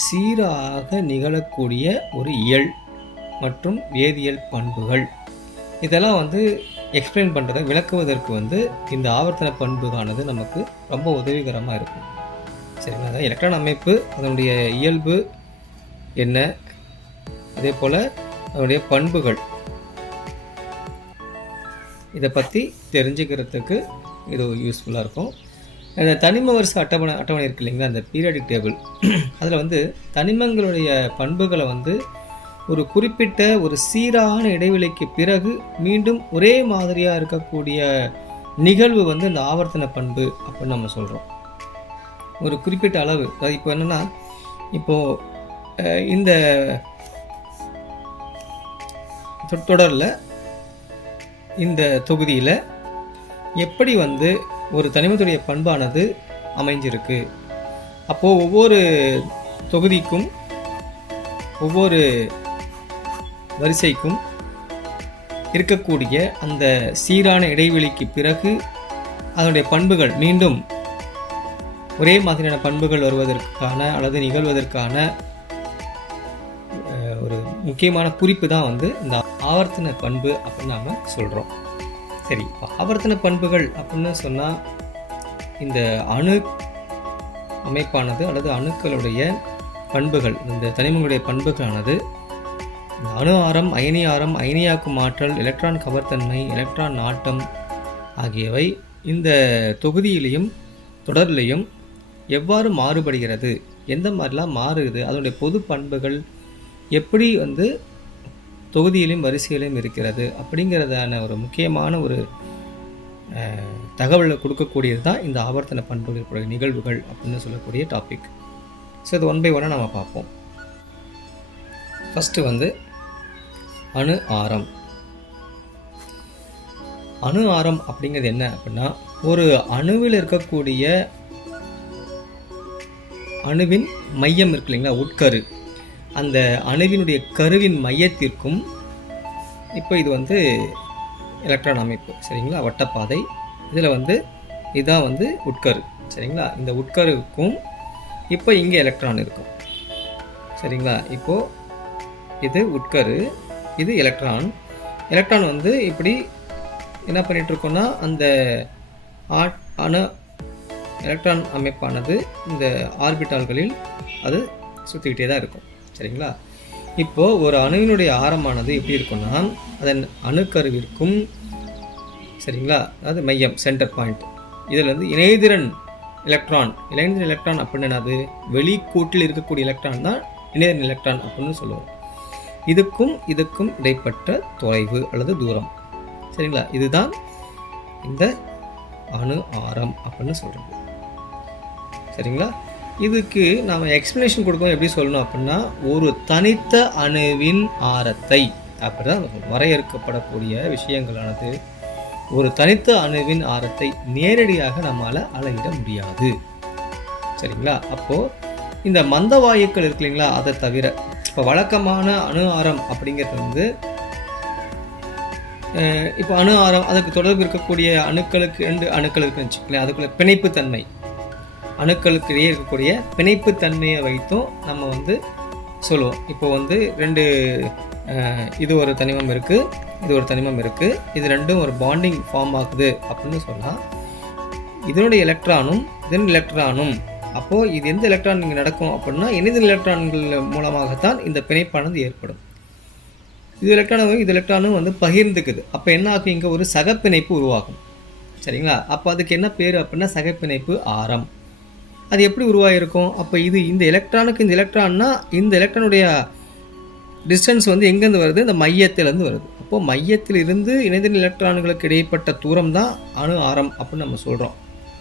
சீராக நிகழக்கூடிய ஒரு இயல் மற்றும் வேதியியல் பண்புகள், இதெல்லாம் வந்து எக்ஸ்பிளைன் பண்ணுறதை விளக்குவதற்கு வந்து இந்த ஆவர்த்தன பண்புகானது நமக்கு ரொம்ப உதவிகரமாக இருக்கும். சரிங்களா? அதான் எலக்ட்ரான் அமைப்பு, அதனுடைய இயல்பு என்ன, அதே போல் அதனுடைய பண்புகள், இதை பற்றி தெரிஞ்சுக்கிறதுக்கு இது யூஸ்ஃபுல்லாக இருக்கும். அந்த தனிம வரிசை அட்டவணை இருக்கு இல்லைங்களா, அந்த பீரியாடிக் டேபிள், அதில் வந்து தனிமங்களுடைய பண்புகளை வந்து ஒரு குறிப்பிட்ட ஒரு சீரான இடைவெளிக்கு பிறகு மீண்டும் ஒரே மாதிரியாக இருக்கக்கூடிய நிகழ்வு வந்து இந்த ஆவர்த்தன பண்பு அப்படின்னு நம்ம சொல்கிறோம். ஒரு குறிப்பிட்ட அளவு, அது இப்போ என்னென்னா, இப்போது இந்த தொடரில் இந்த தொகுதியில் எப்படி வந்து ஒரு தனிமத்துடைய பண்பானது அமைஞ்சிருக்கு, அப்போது ஒவ்வொரு தொகுதிக்கும் ஒவ்வொரு வரிசைக்கும் இருக்கக்கூடிய அந்த சீரான இடைவெளிக்கு பிறகு அதனுடைய பண்புகள் மீண்டும் ஒரே மாதிரியான பண்புகள் வருவதற்கான அல்லது நிகழ்வதற்கான ஒரு முக்கியமான குறிப்பு தான் வந்து இந்த ஆவர்த்தன பண்பு அப்படின்னு நாம் சொல்கிறோம். சரி, ஆவர்த்தன பண்புகள் அப்படின்னு சொன்னால் இந்த அணு அமைப்பானது அல்லது அணுக்களுடைய பண்புகள், இந்த தனிமங்களுடைய பண்புகளானது இந்த அணு ஆரம், அயனி ஆரம், அயனியாக்கும் ஆற்றல், எலக்ட்ரான் கவர்த்தன்மை, எலக்ட்ரான் நாட்டம் ஆகியவை இந்த தொகுதியிலையும் தொடர்லையும் எவ்வாறு மாறுபடுகிறது, எந்த மாதிரிலாம் மாறுது, அதனுடைய பொது பண்புகள் எப்படி வந்து தொகுதியிலையும் வரிசையிலையும் இருக்கிறது அப்படிங்கிறதான ஒரு முக்கியமான ஒரு தகவலை கொடுக்கக்கூடியது தான் இந்த ஆவர்த்தன பண்புகளுடைய நிகழ்வுகள் அப்படின்னு சொல்லக்கூடிய டாபிக். ஸோ இது 1 by 1 நம்ம பார்ப்போம். ஃபஸ்ட்டு வந்து அணு ஆரம். அணு ஆரம் அப்படிங்கிறது என்ன அப்படின்னா, ஒரு அணுவில் இருக்கக்கூடிய அணுவின் மையம் இருக்கு இல்லைங்களா, உட்கரு, அந்த அணுவினுடைய கருவின் மையத்திற்கும் இப்போ இது வந்து எலக்ட்ரான் அமைப்பு சரிங்களா, வட்டப்பாதை. இதில் வந்து இதுதான் வந்து உட்கரு சரிங்களா. இந்த உட்கருக்கும் இப்போ இங்கே எலக்ட்ரான் இருக்கும் சரிங்களா. இப்போது இது உட்கரு, இது எலக்ட்ரான். எலக்ட்ரான் வந்து இப்படி என்ன பண்ணிகிட்ருக்கோன்னா அந்த அணு எலக்ட்ரான் அமைப்பானது இந்த ஆர்பிட்டால்களில் அது சுற்றிக்கிட்டே தான் இருக்கும் சரிங்களா. இப்போது ஒரு அணுவினுடைய ஆரமானது எப்படி இருக்குன்னா அதன் அணுக்கருவிற்கும் சரிங்களா, அதாவது மையம் சென்டர் பாயிண்ட், இதில் வந்து இணைதிறன் எலக்ட்ரான் அப்படின்னு என்னது, வெளிக்கூட்டில் இருக்கக்கூடிய எலக்ட்ரான் தான் இணைதிறன் எலக்ட்ரான் அப்படின்னு சொல்லுவோம். இதுக்கும் இடைப்பட்ட தொலைவு அல்லது தூரம் சரிங்களா, இதுதான் இந்த அணு ஆரம் அப்படின்னு சொல்கிறது சரிங்களா. இதுக்கு நாம் எக்ஸ்பிளனேஷன் கொடுக்கணும், எப்படி சொல்லணும் அப்படின்னா ஒரு தனித்த அணுவின் ஆரத்தை அப்படி தான் வரையறுக்கப்படக்கூடிய விஷயங்களானது ஒரு தனித்த அணுவின் ஆரத்தை நேரடியாக நம்மளால் அளவிட முடியாது சரிங்களா. அப்போது இந்த மந்த வாயுக்கள் இருக்கு இல்லைங்களா, அதை தவிர இப்போ வழக்கமான அணு ஆரம் அப்படிங்கிறது வந்து இப்போ அணு ஆரம் அதுக்கு தொடர்பு இருக்கக்கூடிய அணுக்களுக்கு 2 அணுக்கள் இருக்குன்னு வச்சுக்கலாம், அதுக்குள்ள பிணைப்புத்தன்மை, அணுக்களுக்கு இடையே இருக்கக்கூடிய பிணைப்புத்தன்மையை வைத்தும் நம்ம வந்து சொல்லுவோம். இப்போ வந்து 2 இது ஒரு தனிமம் இருக்குது, இது ஒரு தனிமம் இருக்குது, இது ரெண்டும் ஒரு பாண்டிங் ஃபார்ம் ஆகுது அப்படின்னு சொன்னால் இதனுடைய எலக்ட்ரானும் இதன் எலக்ட்ரானும், அப்போது இது எந்த எலக்ட்ரான் இங்கே நடக்கும் அப்படின்னா இணைதிறன் எலக்ட்ரான்கள் மூலமாகத்தான் இந்த பிணைப்பானது ஏற்படும். இது எலக்ட்ரானும் வந்து பகிர்ந்துக்குது. அப்போ என்ன ஆகும், இங்கே ஒரு சகப்பிணைப்பு உருவாகும் சரிங்களா. அப்போ அதுக்கு என்ன பேர் அப்படின்னா சகப்பிணைப்பு ஆரம். அது எப்படி உருவாகிருக்கும், அப்போ இது இந்த எலக்ட்ரானுக்கு இந்த எலக்ட்ரான்னா இந்த எலக்ட்ரானுடைய டிஸ்டன்ஸ் வந்து எங்கேருந்து வருது, இந்த மையத்திலேருந்து வருது. அப்போது மையத்திலிருந்து இணைதிறன் எலக்ட்ரான்களுக்கு இடைப்பட்ட தூரம் தான் அணு ஆரம் அப்படின்னு நம்ம சொல்கிறோம்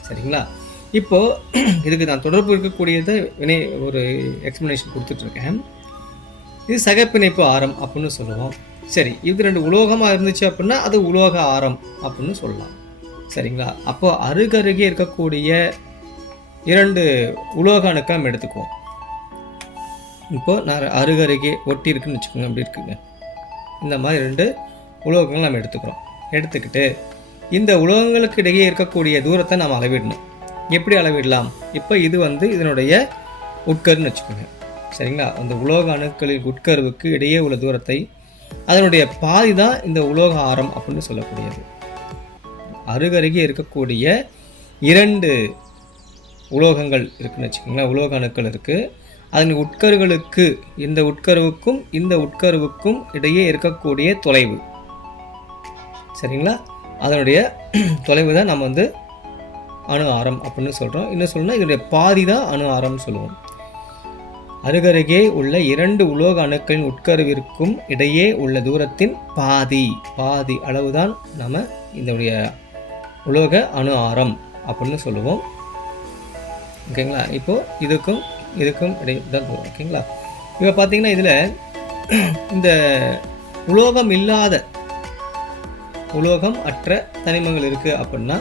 சரிங்களா. இப்போது இதுக்கு நான் தொடர்பு இருக்கக்கூடியதை ஒரு எக்ஸ்ப்ளனேஷன் கொடுத்துட்ருக்கேன். இது சகப்பிணைப்பு ஆரம் அப்படின்னு சொல்லுவோம். சரி, இது 2 உலோகமாக இருந்துச்சு அப்படின்னா அது உலோக ஆரம் அப்படின்னு சொல்லலாம் சரிங்களா. அப்போது அருகருகே இருக்கக்கூடிய 2 உலோக அணுக்கள் நம்ம எடுத்துக்குவோம். இப்போது நான் அருகருகே ஒட்டி இருக்குன்னு வச்சுக்கோங்க, அப்படி இருக்குங்க. இந்த மாதிரி 2 உலோகங்கள் நம்ம எடுத்துக்கிட்டு இந்த உலோகங்களுக்கு இடையே இருக்கக்கூடிய தூரத்தை நாம் அளவிடணும். எப்படி அளவிடலாம், இப்போ இது வந்து இதனுடைய உட்கருன்னு வச்சுக்கோங்க சரிங்களா. அந்த உலோக அணுக்களின் உட்கருவுக்கு இடையே உள்ள தூரத்தை அதனுடைய பாதி தான் இந்த உலோக ஆரம் அப்படின்னு சொல்லக்கூடியது. அருகருகே இருக்கக்கூடிய 2 உலோகங்கள் இருக்குன்னு வச்சுக்கோங்களேன், உலோக அணுக்கள் இருக்குது. அதன் உட்கருகளுக்கு இந்த உட்கருவுக்கும் இடையே இருக்கக்கூடிய தொலைவு சரிங்களா, அதனுடைய தொலைவு தான் நம்ம வந்து அணு ஆரம் அப்படின்னு சொல்கிறோம். இன்னும் சொல்லணும்னா இதனுடைய பாதி தான் அணு ஆரம்னு சொல்லுவோம். அருகருகே உள்ள 2 உலோக அணுக்களின் உட்கருவிற்கும் இடையே உள்ள தூரத்தின் பாதி அளவுதான் நம்ம இதனுடைய உலோக அணு ஆரம் அப்படின்னு சொல்லுவோம் ஓகேங்களா. இப்போது இதுக்கும் இடையே தான் தூரம் ஓகேங்களா. இப்போ பார்த்தீங்கன்னா இதில் இந்த உலோகம் அற்ற தனிமங்கள் இருக்குது அப்படின்னா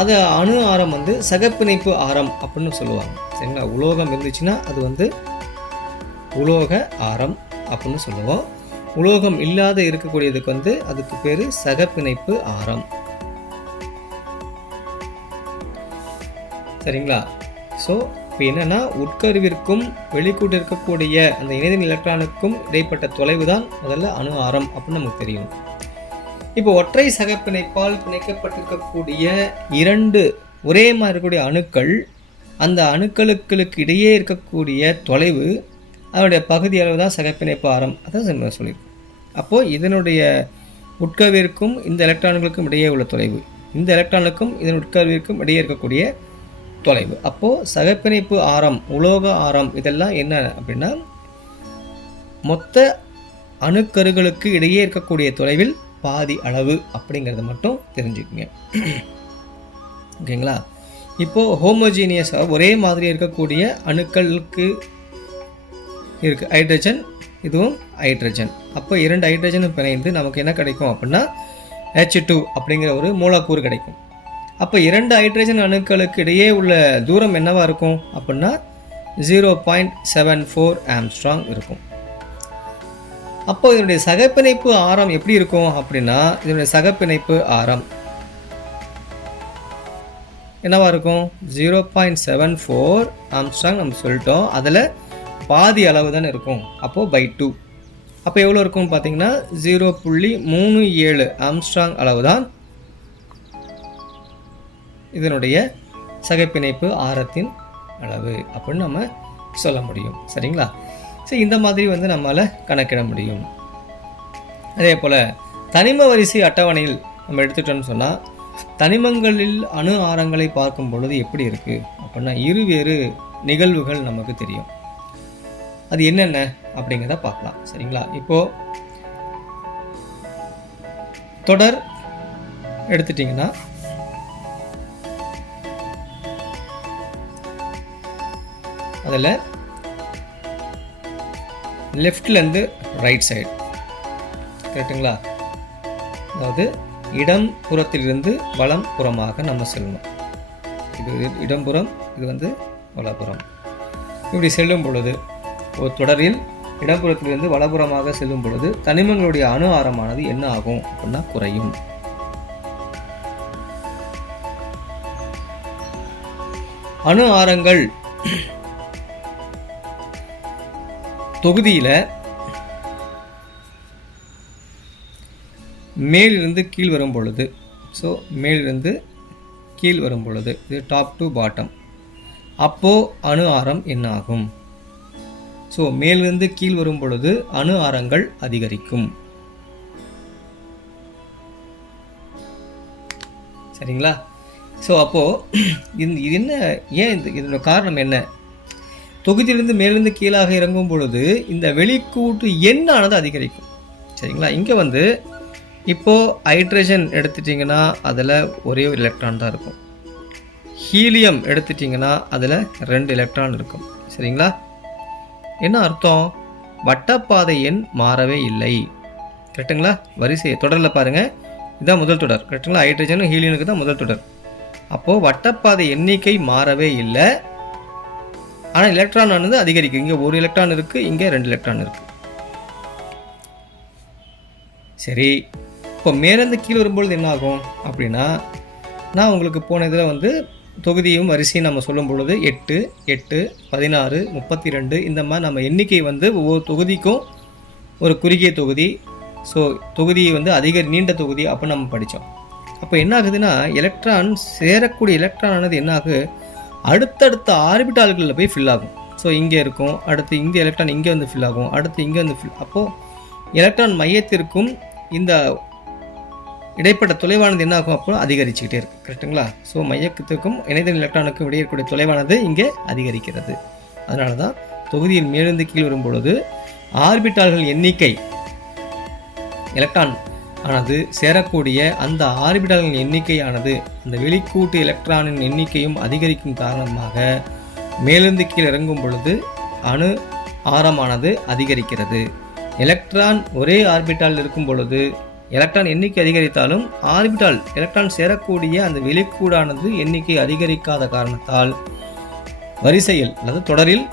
அது அணு ஆரம் வந்து சகப்பிணைப்பு ஆரம் அப்படின்னு சொல்லுவாங்க சரிங்களா. உலோகம் இருந்துச்சுன்னா அது வந்து உலோக ஆரம் அப்படின்னு சொல்லுவோம். உலோகம் இல்லாத இருக்கக்கூடியதுக்கு வந்து அதுக்கு பேர் சகப்பிணைப்பு ஆரம் சரிங்களா. ஸோ இப்போ என்னென்னா உட்கருவிற்கும் வெளிக்கூட்டு இருக்கக்கூடிய அந்த இணைதிறன் எலக்ட்ரானுக்கும் இடைப்பட்ட தொலைவு தான் முதல்ல அணு ஆரம் அப்படின்னு நமக்கு தெரியும். இப்போ ஒற்றை சகப்பிணைப்பால் பிணைக்கப்பட்டிருக்கக்கூடிய 2 ஒரே மாதிரி இருக்கக்கூடிய அணுக்கள், அந்த அணுக்களுக்கு இடையே இருக்கக்கூடிய தொலைவு அதனுடைய பகுதி அளவு தான் சகப்பிணைப்பு ஆரம், அதான் சொல்லியிருக்கோம். அப்போது இதனுடைய உட்கருவிற்கும் இந்த எலக்ட்ரான்களுக்கும் இடையே உள்ள தொலைவு, இந்த எலக்ட்ரானுக்கும் இதன் உட்கருவிற்கும் இடையே இருக்கக்கூடிய தொலைவு. அப்போது சகப்பிணைப்பு ஆரம், உலோக ஆரம் இதெல்லாம் என்ன அப்படின்னா மொத்த அணுக்கருகளுக்கு இடையே இருக்கக்கூடிய தொலைவில் பாதி அளவு அப்படிங்கிறத மட்டும் தெரிஞ்சுக்குங்க ஓகேங்களா. இப்போது ஹோமோஜீனியஸாக ஒரே மாதிரி இருக்கக்கூடிய அணுக்களுக்கு இருக்குது ஹைட்ரஜன், இதுவும் ஹைட்ரஜன். அப்போ 2 ஹைட்ரஜனும் பிணைந்து நமக்கு என்ன கிடைக்கும் அப்படின்னா H2 அப்படிங்கிற ஒரு மூலக்கூறு கிடைக்கும். அப்போ 2 ஹைட்ரஜன் அணுக்களுக்கு இடையே உள்ள தூரம் என்னவாக இருக்கும் அப்படின்னா 0.74 ஆம்ஸ்ட்ராங் இருக்கும். அப்போ இதனுடைய சகப்பிணைப்பு ஆரம் எப்படி இருக்கும் அப்படின்னா, இதனுடைய சகப்பிணைப்பு ஆரம் என்னவா இருக்கும்? 0.74 ஆம்ஸ்ட்ராங் நம்ம சொல்லிட்டோம். அதில் பாதி அளவு தானே இருக்கும். அப்போது பை 2. அப்போ எவ்வளோ இருக்கும் பார்த்தீங்கன்னா 0.37 ஆம்ஸ்ட்ராங் அளவு தான் இதனுடைய சகப்பிணைப்பு ஆரத்தின் அளவு அப்படின்னு நம்ம சொல்ல முடியும். சரிங்களா? சரி, இந்த மாதிரி வந்து நம்மளால் கணக்கிட முடியும். அதே போல் தனிம வரிசை அட்டவணையில் நம்ம எடுத்துட்டோம்னு சொன்னால், தனிமங்களில் அணு ஆரங்களை பார்க்கும் பொழுது எப்படி இருக்குது அப்படின்னா இருவேறு நிகழ்வுகள் நமக்கு தெரியும். அது என்னென்ன அப்படிங்கிறத பார்க்கலாம். சரிங்களா? இப்போது தொடர் எடுத்துட்டிங்கன்னா அதில் லெஃப்ட்லேருந்து ரைட் சைடு, கரெக்டுங்களா? அதாவது இடம் புறத்திலிருந்து வலம் புறமாக நம்ம செல்லணும். இது இடம்புறம், இது வந்து வலப்புறம். இப்படி செல்லும் பொழுது ஒரு தொடரில் இடப்புறத்திலிருந்து வலப்புறமாக செல்லும் பொழுது தனிமங்களுடைய அணு ஆரமானது என்ன ஆகும் அப்படின்னா குறையும். அணு ஆரங்கள் தொகுதியில் மேலிருந்து கீழ் வரும் பொழுது, ஸோ மேலிருந்து கீழ் வரும் பொழுது இது டாப் டு பாட்டம், அப்போது அணு ஆரம் என்ன ஆகும்? ஸோ மேலிருந்து கீழ் வரும் பொழுது அணு ஆரங்கள் அதிகரிக்கும். சரிங்களா? ஸோ அப்போது இது என்ன, ஏன் இதோட காரணம் என்ன? தொகுதியிலிருந்து மேலிருந்து கீழாக இறங்கும் பொழுது இந்த வெளிக்கூட்டு எண்ணானது அதிகரிக்கும். சரிங்களா? இங்கே வந்து இப்போது ஹைட்ரஜன் எடுத்துட்டிங்கன்னா அதில் ஒரே ஒரு எலக்ட்ரான் தான் இருக்கும். ஹீலியம் எடுத்துட்டிங்கன்னா அதில் 2 எலக்ட்ரான் இருக்கும். சரிங்களா? என்ன அர்த்தம்? வட்டப்பாதை எண் மாறவே இல்லை. கரெக்டுங்களா? வரிசை தொடரில் பாருங்கள், இதுதான் முதல் தொடர். கரெக்டுங்களா? ஹைட்ரஜனும் ஹீலியனுக்கு தான் முதல் தொடர். அப்போது வட்டப்பாதை எண்ணிக்கை மாறவே இல்லை, ஆனால் எலக்ட்ரான் ஆனது அதிகரிக்கும். இங்கே ஒரு எலக்ட்ரான் இருக்குது, இங்கே 2 எலக்ட்ரான் இருக்குது. சரி, இப்போ மேலேருந்து கீழே வரும்பொழுது என்ன ஆகும் அப்படின்னா, நான் உங்களுக்கு போன இதில் வந்து தொகுதியும் வரிசையும் நம்ம சொல்லும் பொழுது 8, 8, 16, 32 இந்த மாதிரி நம்ம எண்ணிக்கை வந்து ஒவ்வொரு தொகுதிக்கும் ஒரு குறுகிய தொகுதி, ஸோ தொகுதியை வந்து நீண்ட தொகுதி அப்படின்னு நம்ம படித்தோம். அப்போ என்ன ஆகுதுன்னா, எலக்ட்ரான் சேரக்கூடிய எலக்ட்ரான் ஆனது என்ன ஆகுது, அடுத்தடுத்த ஆர்பிட்டால்களில் போய் ஃபில் ஆகும். ஸோ இங்கே இருக்கும், அடுத்து இந்த எலக்ட்ரான் இங்கே வந்து ஃபில் ஆகும், அடுத்து இங்கே வந்து ஃபில். அப்போது எலக்ட்ரான் மையத்திற்கும் இந்த இடைப்பட்ட தொலைவானது என்ன ஆகும், அப்போ அதிகரிச்சுக்கிட்டே இருக்குது. கரெக்டுங்களா? ஸோ மையத்திற்கும் இணைந்த எலக்ட்ரானுக்கும் இடையே இருக்கக்கூடிய தொலைவானது இங்கே அதிகரிக்கிறது. அதனால தான் தொகுதியில் மேலிருந்து கீழ் வரும் பொழுது ஆர்பிட்டால்கள் எண்ணிக்கை, எலக்ட்ரான் ஆனது சேரக்கூடிய அந்த ஆர்பிட்டால்களின் எண்ணிக்கையானது அந்த வெளிக்கூட்டு எலக்ட்ரானின் எண்ணிக்கையும் அதிகரிக்கும் காரணமாக மேலிருந்து கீழ் இறங்கும் பொழுது அணு ஆரமானது அதிகரிக்கிறது. எலக்ட்ரான் ஒரே ஆர்பிட்டால் இருக்கும் பொழுது எலக்ட்ரான் எண்ணிக்கை அதிகரித்தாலும் எலக்ட்ரான் சேரக்கூடிய அந்த வெளிக்கூடானது எண்ணிக்கை அதிகரிக்காத காரணத்தால் வரிசையில் அல்லது தொடரில்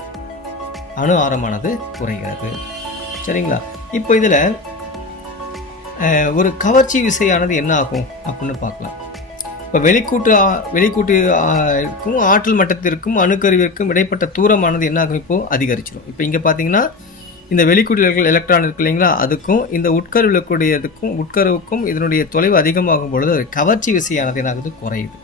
அணு ஆரமானது குறைகிறது. சரிங்களா? இப்போ இதில் ஒரு கவர்ச்சி விசையானது என்ன ஆகும் அப்படின்னு பார்க்கலாம். இப்போ வெளிக்கூட்டுக்கும் ஆற்றல் மட்டத்திற்கும் அணுக்கருவிற்கும் இடைப்பட்ட தூரமானது என்ன ஆகும், இப்போது அதிகரிச்சிடும். இப்போ இங்கே பார்த்தீங்கன்னா இந்த வெளிக்கூட்டு எலக்ட்ரான் இருக்கு இல்லைங்களா, அதுக்கும் இந்த உட்கருவுக்கும் இதனுடைய தொலைவு அதிகமாகும் பொழுது கவர்ச்சி விசையானது என்ன ஆகுது, குறையுது.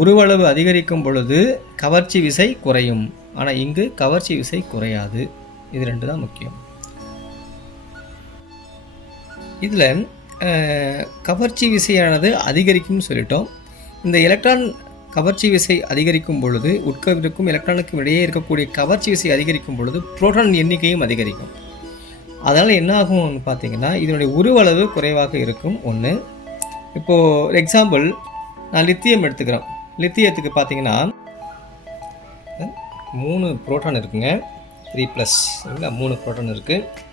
உருவளவு அதிகரிக்கும் பொழுது கவர்ச்சி விசை குறையும், ஆனால் இங்கு கவர்ச்சி விசை குறையாது. இது 2 தான் முக்கியம். இதில் கவர்ச்சி விசையானது அதிகரிக்கும்னு சொல்லிட்டோம். இந்த எலக்ட்ரான் கவர்ச்சி விசை அதிகரிக்கும் பொழுது உட்கருவிற்கும் எலக்ட்ரானுக்கும் இடையே இருக்கக்கூடிய கவர்ச்சி விசை அதிகரிக்கும் பொழுது புரோட்டான் எண்ணிக்கையும் அதிகரிக்கும். அதனால் என்ன ஆகும்னு பார்த்தீங்கன்னா இதனுடைய உருவளவு குறைவாக இருக்கும். ஒன்று, இப்போது எக்ஸாம்பிள் நான் லித்தியம் எடுத்துக்கிறேன். லித்தியத்துக்கு பார்த்தீங்கன்னா 3 புரோட்டான் இருக்குங்க, 3+ சரிங்களா, 3 புரோட்டான் இருக்குது.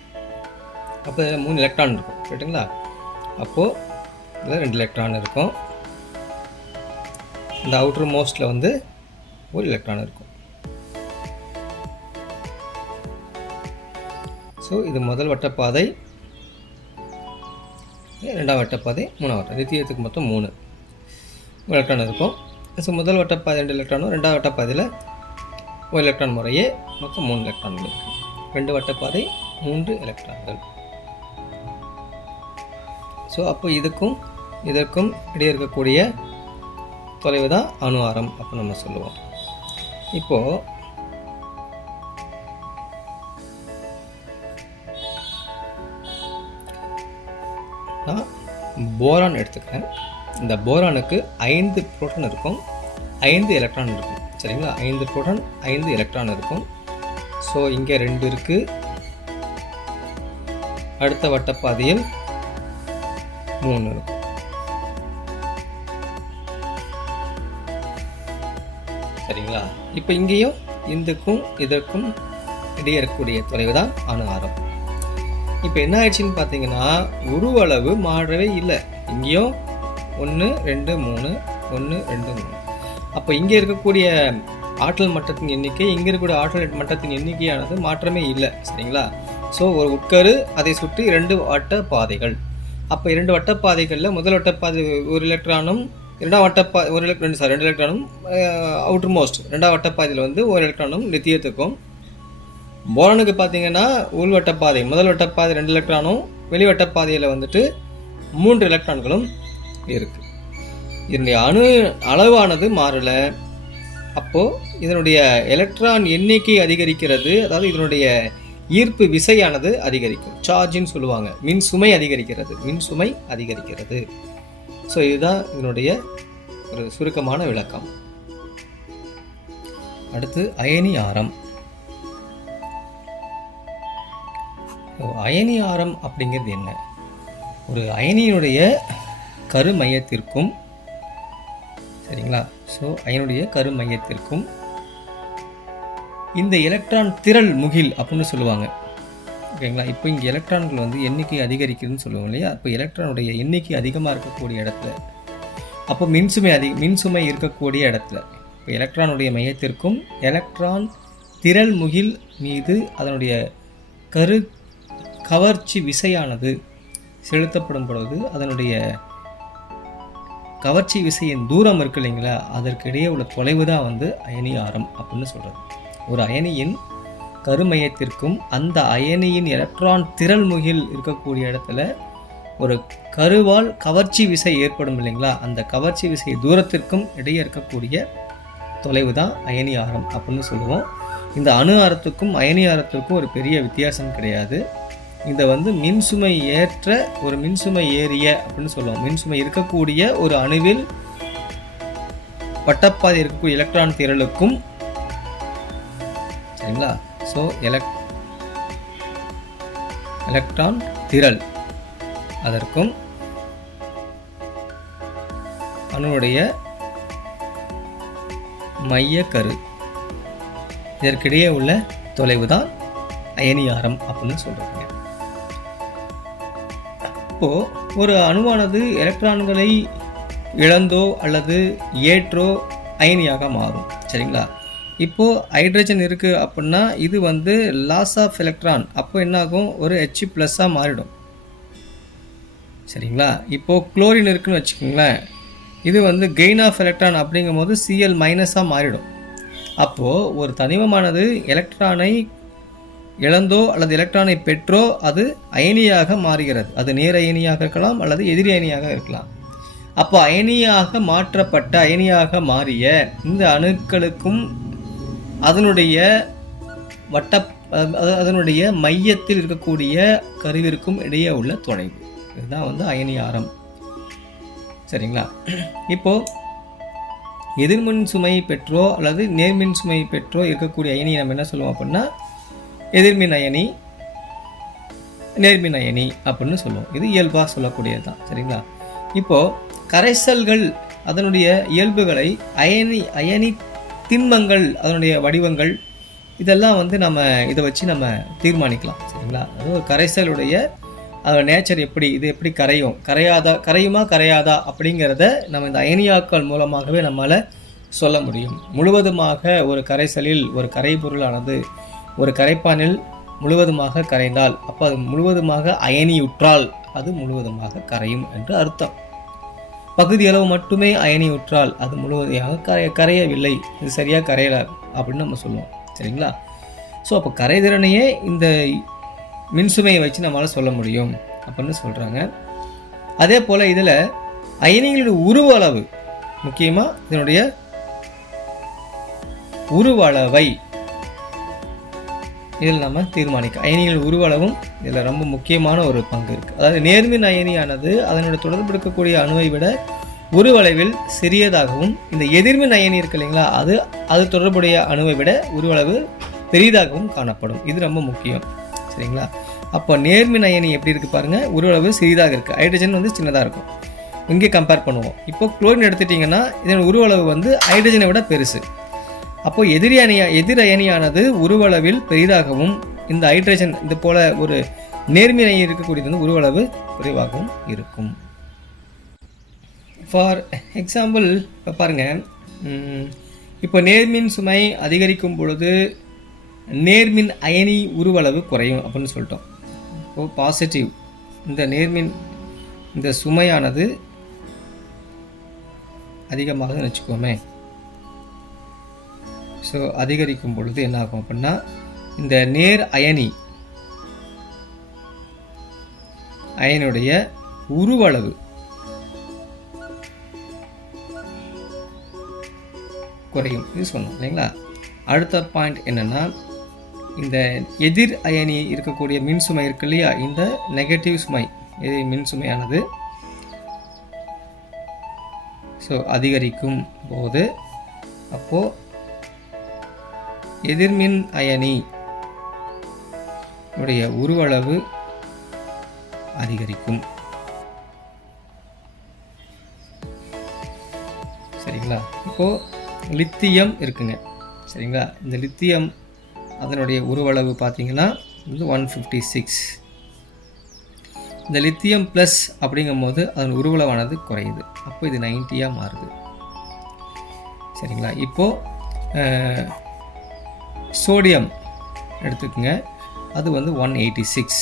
அப்போ 3 எலக்ட்ரான் இருக்கும், ரைட்டுங்களா? அப்போது இதில் 2 எலக்ட்ரான் இருக்கும். இந்த அவுட்டர் மோஸ்ட்டில் வந்து 1 எலக்ட்ரான் இருக்கும். ஸோ இது முதல் வட்டப்பாதை, ரெண்டாவது வட்டப்பாதை, மூணாவது வட்டம். லித்தியத்துக்கு மொத்தம் 3 எலக்ட்ரான் இருக்கும். ஸோ முதல் வட்டப்பாதை 2 எலக்ட்ரானும், ரெண்டாவது வட்டப்பாதையில் 1 எலக்ட்ரான் முறையே மொத்தம் 3 எலக்ட்ரான்கள் இருக்கும். 2 வட்டப்பாதை 3 எலக்ட்ரான்கள். ஸோ அப்போ இதற்கும் இடையே இருக்கக்கூடிய தொலைவு தான் அணு ஆரம் அப்படின்னு நம்ம சொல்லுவோம். இப்போது நான் போரான் எடுத்துக்கிறேன். இந்த போரானுக்கு 5 புரோட்டான் இருக்கும், 5 எலக்ட்ரான் இருக்கும். சரிங்களா? 5 புரோட்டான் 5 எலக்ட்ரான் இருக்கும். ஸோ இங்கே 2 இருக்குது. அடுத்த வட்டப்பாதையில் 3 இருக்கும். சரிங்களா? இப்போ இங்கேயும் இதற்கும் இடையே இருக்கக்கூடிய தொலைவு தான் அணு ஆரம். இப்போ என்ன ஆயிடுச்சுன்னு பார்த்தீங்கன்னா, உருவளவு மாறவே இல்லை. இங்கேயும் 1 2 3 1 2 3. அப்போ இங்கே இருக்கக்கூடிய ஆற்றல் மட்டத்தின் எண்ணிக்கை, இங்கே இருக்கக்கூடிய ஆற்றல் மட்டத்தின் எண்ணிக்கையானது மாற்றமே இல்லை. சரிங்களா? ஸோ ஒரு உட்கரு, அதை சுற்றி 2 வட்ட பாதைகள். அப்போ 2 வட்டப்பாதைகளில் முதல் வட்டப்பாதை 1 எலக்ட்ரானும், ரெண்டாவது 2 எலக்ட்ரானும் அவுட்டர் மோஸ்ட் ரெண்டாவது வட்டப்பாதையில் வந்து 1 எலக்ட்ரானும் லித்தியத்துக்கும். போரானுக்கு பார்த்தீங்கன்னா உள்வட்டப்பாதை முதல் வட்டப்பாதை 2 எலக்ட்ரானும், வெளிவட்டப்பாதையில் வந்துட்டு 3 எலக்ட்ரான்களும் இருக்குது. இதனுடைய அணு அளவானது மாறலை. அப்போது இதனுடைய எலக்ட்ரான் எண்ணிக்கை அதிகரிக்கிறது. அதாவது இதனுடைய ஈர்ப்பு விசையானது அதிகரிக்கும். சார்ஜின்னு சொல்லுவாங்க. மின் சுமை அதிகரிக்கிறது. ஸோ இதுதான் இதனுடைய ஒரு சுருக்கமான விளக்கம். அடுத்து அயனி ஆரம். அயனி ஆரம் அப்படிங்கிறது என்ன? ஒரு அயனியினுடைய கருமையத்திற்கும், சரிங்களா? ஸோ அயனுடைய கருமையத்திற்கும் இந்த எலக்ட்ரான் திரள் முகில் அப்படின்னு சொல்லுவாங்க. ஓகேங்களா? இப்போ இங்கே எலக்ட்ரான்கள் வந்து எண்ணிக்கை அதிகரிக்குதுன்னு சொல்லுவோம் இல்லையா? அப்போ எலக்ட்ரானுடைய எண்ணிக்கை அதிகமாக இருக்கக்கூடிய இடத்துல, அப்போ மின்சுமை இருக்கக்கூடிய இடத்துல, இப்போ எலக்ட்ரானுடைய மையத்திற்கும் எலக்ட்ரான் திரள் முகில் மீது அதனுடைய கவர்ச்சி விசையானது செலுத்தப்படும் பொழுது அதனுடைய கவர்ச்சி விசையின் தூரம் இருக்கு இல்லைங்களா, அதற்கிடையே உள்ள தொலைவு தான் வந்து அயனி ஆரம் அப்படின்னு சொல்கிறது. ஒரு அயனியின் கருமையத்திற்கும் அந்த அயனியின் எலக்ட்ரான் திரள் முகில் இருக்கக்கூடிய இடத்துல ஒரு கருவால் கவர்ச்சி விசை ஏற்படும் இல்லைங்களா, அந்த கவர்ச்சி விசை தூரத்திற்கும் இடையே இருக்கக்கூடிய தொலைவு தான் அயனி ஆரம் அப்படின்னு சொல்லுவோம். இந்த அணு ஆரத்துக்கும் அயனி ஆரத்திற்கும் ஒரு பெரிய வித்தியாசம் கிடையாது. இதை வந்து மின்சுமை ஏற்ற ஒரு மின்சுமை ஏறிய அப்படின்னு சொல்லுவோம். மின்சுமை இருக்கக்கூடிய ஒரு அணுவில் வட்டப்பாதை இருக்கக்கூடிய எலக்ட்ரான் திரளுக்கும், சரிங்களா? ஸோ எலக்ட்ரான் திரள் அதற்கும் அணுவுடைய மைய கரு இதற்கிடையே உள்ள தொலைவு தான் அயனி ஆரம் அப்படின்னு சொல்றாங்க. இப்போ ஒரு அணுவானது எலக்ட்ரான்களை இழந்தோ அல்லது ஏற்றோ அயனியாக மாறும். சரிங்களா? இப்போது ஹைட்ரஜன் இருக்குது அப்படின்னா இது வந்து லாஸ் ஆஃப் எலக்ட்ரான். அப்போ என்னாகும்? ஒரு H+ மாறிடும். சரிங்களா? இப்போது குளோரின் இருக்குன்னு வச்சுக்கோங்களேன், இது வந்து கெயின் ஆஃப் எலக்ட்ரான் அப்படிங்கும் போது Cl- மாறிடும். அப்போது ஒரு தனிமமானது எலக்ட்ரானை இழந்தோ அல்லது எலக்ட்ரானை பெற்றோ அது அயனியாக மாறுகிறது. அது நேர் அயனியாக இருக்கலாம் அல்லது எதிரி அயனியாக இருக்கலாம். அப்போ அயனியாக மாற்றப்பட்ட அயனியாக மாறிய இந்த அணுக்களுக்கும் அதனுடைய அதனுடைய மையத்தில் இருக்கக்கூடிய கருவிற்கும் இடையே உள்ள தொலைவு, இதுதான் வந்து அயனி ஆரம். சரிங்களா? இப்போது எதிர்மின் சுமை பெற்றோ அல்லது நேர்மின் சுமை பெற்றோ இருக்கக்கூடிய அயனி நம்ம என்ன சொல்லுவோம் அப்படின்னா எதிர்மின் அயனி, நேர்மின் அயனி அப்படின்னு சொல்லுவோம். இது இயல்பாக சொல்லக்கூடியது தான். சரிங்களா? இப்போது கரைசல்கள் அதனுடைய இயல்புகளை அயனி திண்மங்கள் அதனுடைய வடிவங்கள் இதெல்லாம் வந்து நம்ம இதை வச்சு நம்ம தீர்மானிக்கலாம். சரிங்களா? அது ஒரு கரைசலுடைய நேச்சர் எப்படி, இது எப்படி கரையுமா கரையாதா அப்படிங்கிறத நம்ம இந்த அயனியாக்கள் மூலமாகவே நம்மளால் சொல்ல முடியும். முழுவதுமாக ஒரு கரைசலில் ஒரு கரைபொருளானது ஒரு கரைப்பானில் முழுவதுமாக கரைந்தால், அப்போ அது முழுவதுமாக அயனியுற்றால் அது முழுவதுமாக கரையும் என்று அர்த்தம். பகுதியளவு மட்டுமே அயனியுற்றால் அது முழுவதையாக கரையவில்லை, இது சரியாக கரையலை அப்படின்னு நம்ம சொல்லுவோம். சரிங்களா? ஸோ அப்போ கரைதிறனையே இந்த மின்சுமையை வச்சு நம்மளால் சொல்ல முடியும் அப்படின்னு சொல்கிறாங்க. அதே போல் இதில் அயனிகளுடைய உருவ அளவு, முக்கியமாக இதனுடைய உருவ அளவை இதில் நம்ம தீர்மானிக்க. அயனிகள் உருவளவும் இதில் ரொம்ப முக்கியமான ஒரு பங்கு இருக்குது. அதாவது நேர்மின் அயனியானது அதனுடைய தொடர்பு இருக்கக்கூடிய அணுவை விட உருவளவில் சிறியதாகவும், இந்த எதிர்மின் அயனி இருக்கு இல்லைங்களா, அது தொடர்புடைய அணுவை விட உருவளவு பெரிதாகவும் காணப்படும். இது ரொம்ப முக்கியம். சரிங்களா? அப்போ நேர்மின் அயனி எப்படி இருக்குது பாருங்கள், உருவளவு சிறிதாக இருக்குது. ஹைட்ரஜன் வந்து சின்னதாக இருக்கும். இங்கே கம்பேர் பண்ணுவோம். இப்போ குளோரின் எடுத்துட்டிங்கன்னா இதன் உருவளவு வந்து ஹைட்ரஜனை விட பெருசு. அப்போது எதிர் அயனியானது உருவளவில் பெரிதாகவும், இந்த ஹைட்ரஜன் இது போல் ஒரு நேர்மின் அயனி இருக்கக்கூடியது வந்து உருவளவு குறைவாகவும் இருக்கும். ஃபார் எக்ஸாம்பிள் இப்போ பாருங்கள், இப்போ நேர்மின் சுமை அதிகரிக்கும் பொழுது நேர்மின் அயனி உருவளவு குறையும் அப்படின்னு சொல்லிட்டோம். இப்போது பாசிட்டிவ் இந்த நேர்மின் இந்த சுமையானது அதிகமாகுதுன்னு வச்சுக்கோமே. ஸோ அதிகரிக்கும் பொழுது என்ன ஆகும் அப்படின்னா, இந்த நேர் அயனுடைய உருவளவு குறையும், இது சொன்னோம் இல்லைங்களா. அடுத்த பாயிண்ட் என்னென்னா, இந்த எதிர் அயனி இருக்கக்கூடிய மின்சுமை இருக்கு இல்லையா, இந்த நெகட்டிவ் சுமை மின்சுமையானது ஸோ அதிகரிக்கும் போது அப்போது எதிர்மின் அயனி உடைய உருவளவு அதிகரிக்கும். சரிங்களா? இப்போது லித்தியம் இருக்குங்க. சரிங்களா? இந்த லித்தியம் அதனுடைய உருவளவு பார்த்தீங்கன்னா வந்து 156. இந்த லித்தியம் ப்ளஸ் அப்படிங்கும் போது அதன் உருவளவானது குறையுது. அப்போ இது 90 மாறுது. சரிங்களா? இப்போது சோடியம் எடுத்துக்கோங்க, அது வந்து 186.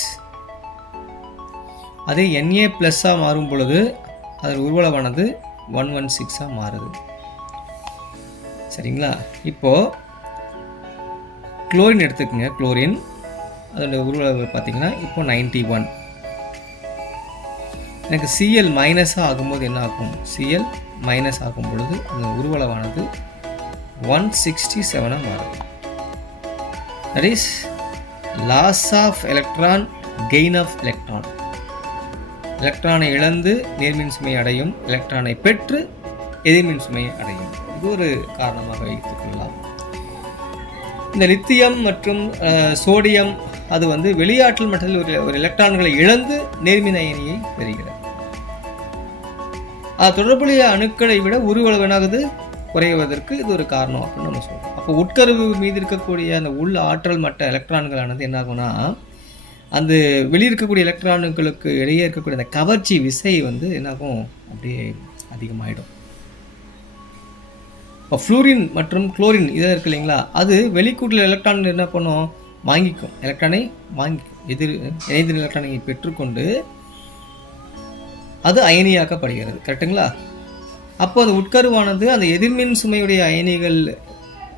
அதே Na ப்ளஸ்ஸாக மாறும் பொழுது அதன் உருவளவானது 116 மாறுது. சரிங்களா? இப்போது குளோரின் எடுத்துக்கோங்க, குளோரின் அதோட உருவளவு பார்த்தீங்கன்னா இப்போ 91. எனக்கு Cl மைனஸாக ஆகும்போது என்ன ஆகும், Cl மைனஸ் ஆகும் பொழுது அந்த உருவளவானது 167 மாறுது. That is loss of electron, gain of electron. எலக்ட்ரானை இழந்து நேர்மின் சுமையை அடையும், எலக்ட்ரானை பெற்று எதிர்மின் சுமையை அடையும். இது ஒரு காரணமாக வைத்துக்கொள்ளலாம். இந்த லித்தியம் மற்றும் சோடியம் அது வந்து வெளியாற்றல் மட்டத்தில் ஒரு எலக்ட்ரான்களை இழந்து நேர்மின் அயனியை பெறுகிறது. அது தொடர்புடைய அணுக்களை விட உருவளவு என்னாகுது, குறைவதற்கு இது ஒரு காரணம் அப்படின்னு நம்ம சொல்றோம். அப்போ உட்கருவு மீது இருக்கக்கூடிய அந்த உள் ஆற்றல் மட்ட எலக்ட்ரான்களானது என்ன ஆகும்னா, அந்த வெளியிருக்கக்கூடிய எலக்ட்ரான்களுக்கு இடையே இருக்கக்கூடிய அந்த கவர்ச்சி விசை வந்து என்னாகும், அப்படியே அதிகமாகிடும். இப்போ ஃப்ளூரின் மற்றும் குளோரின் இதில் இருக்கு இல்லைங்களா, அது வெளிக்கூட்டில் எலக்ட்ரான் என்ன பண்ணும், வாங்கிக்கும், எலக்ட்ரானை வாங்கிக்கும், எதிர் எலக்ட்ரானை பெற்றுக்கொண்டு அது அயனியாக்கப்படுகிறது. கரெக்டுங்களா? அப்போ அந்த உட்கருவானது அந்த எதிர்மின் சுமையுடைய அயனிகள்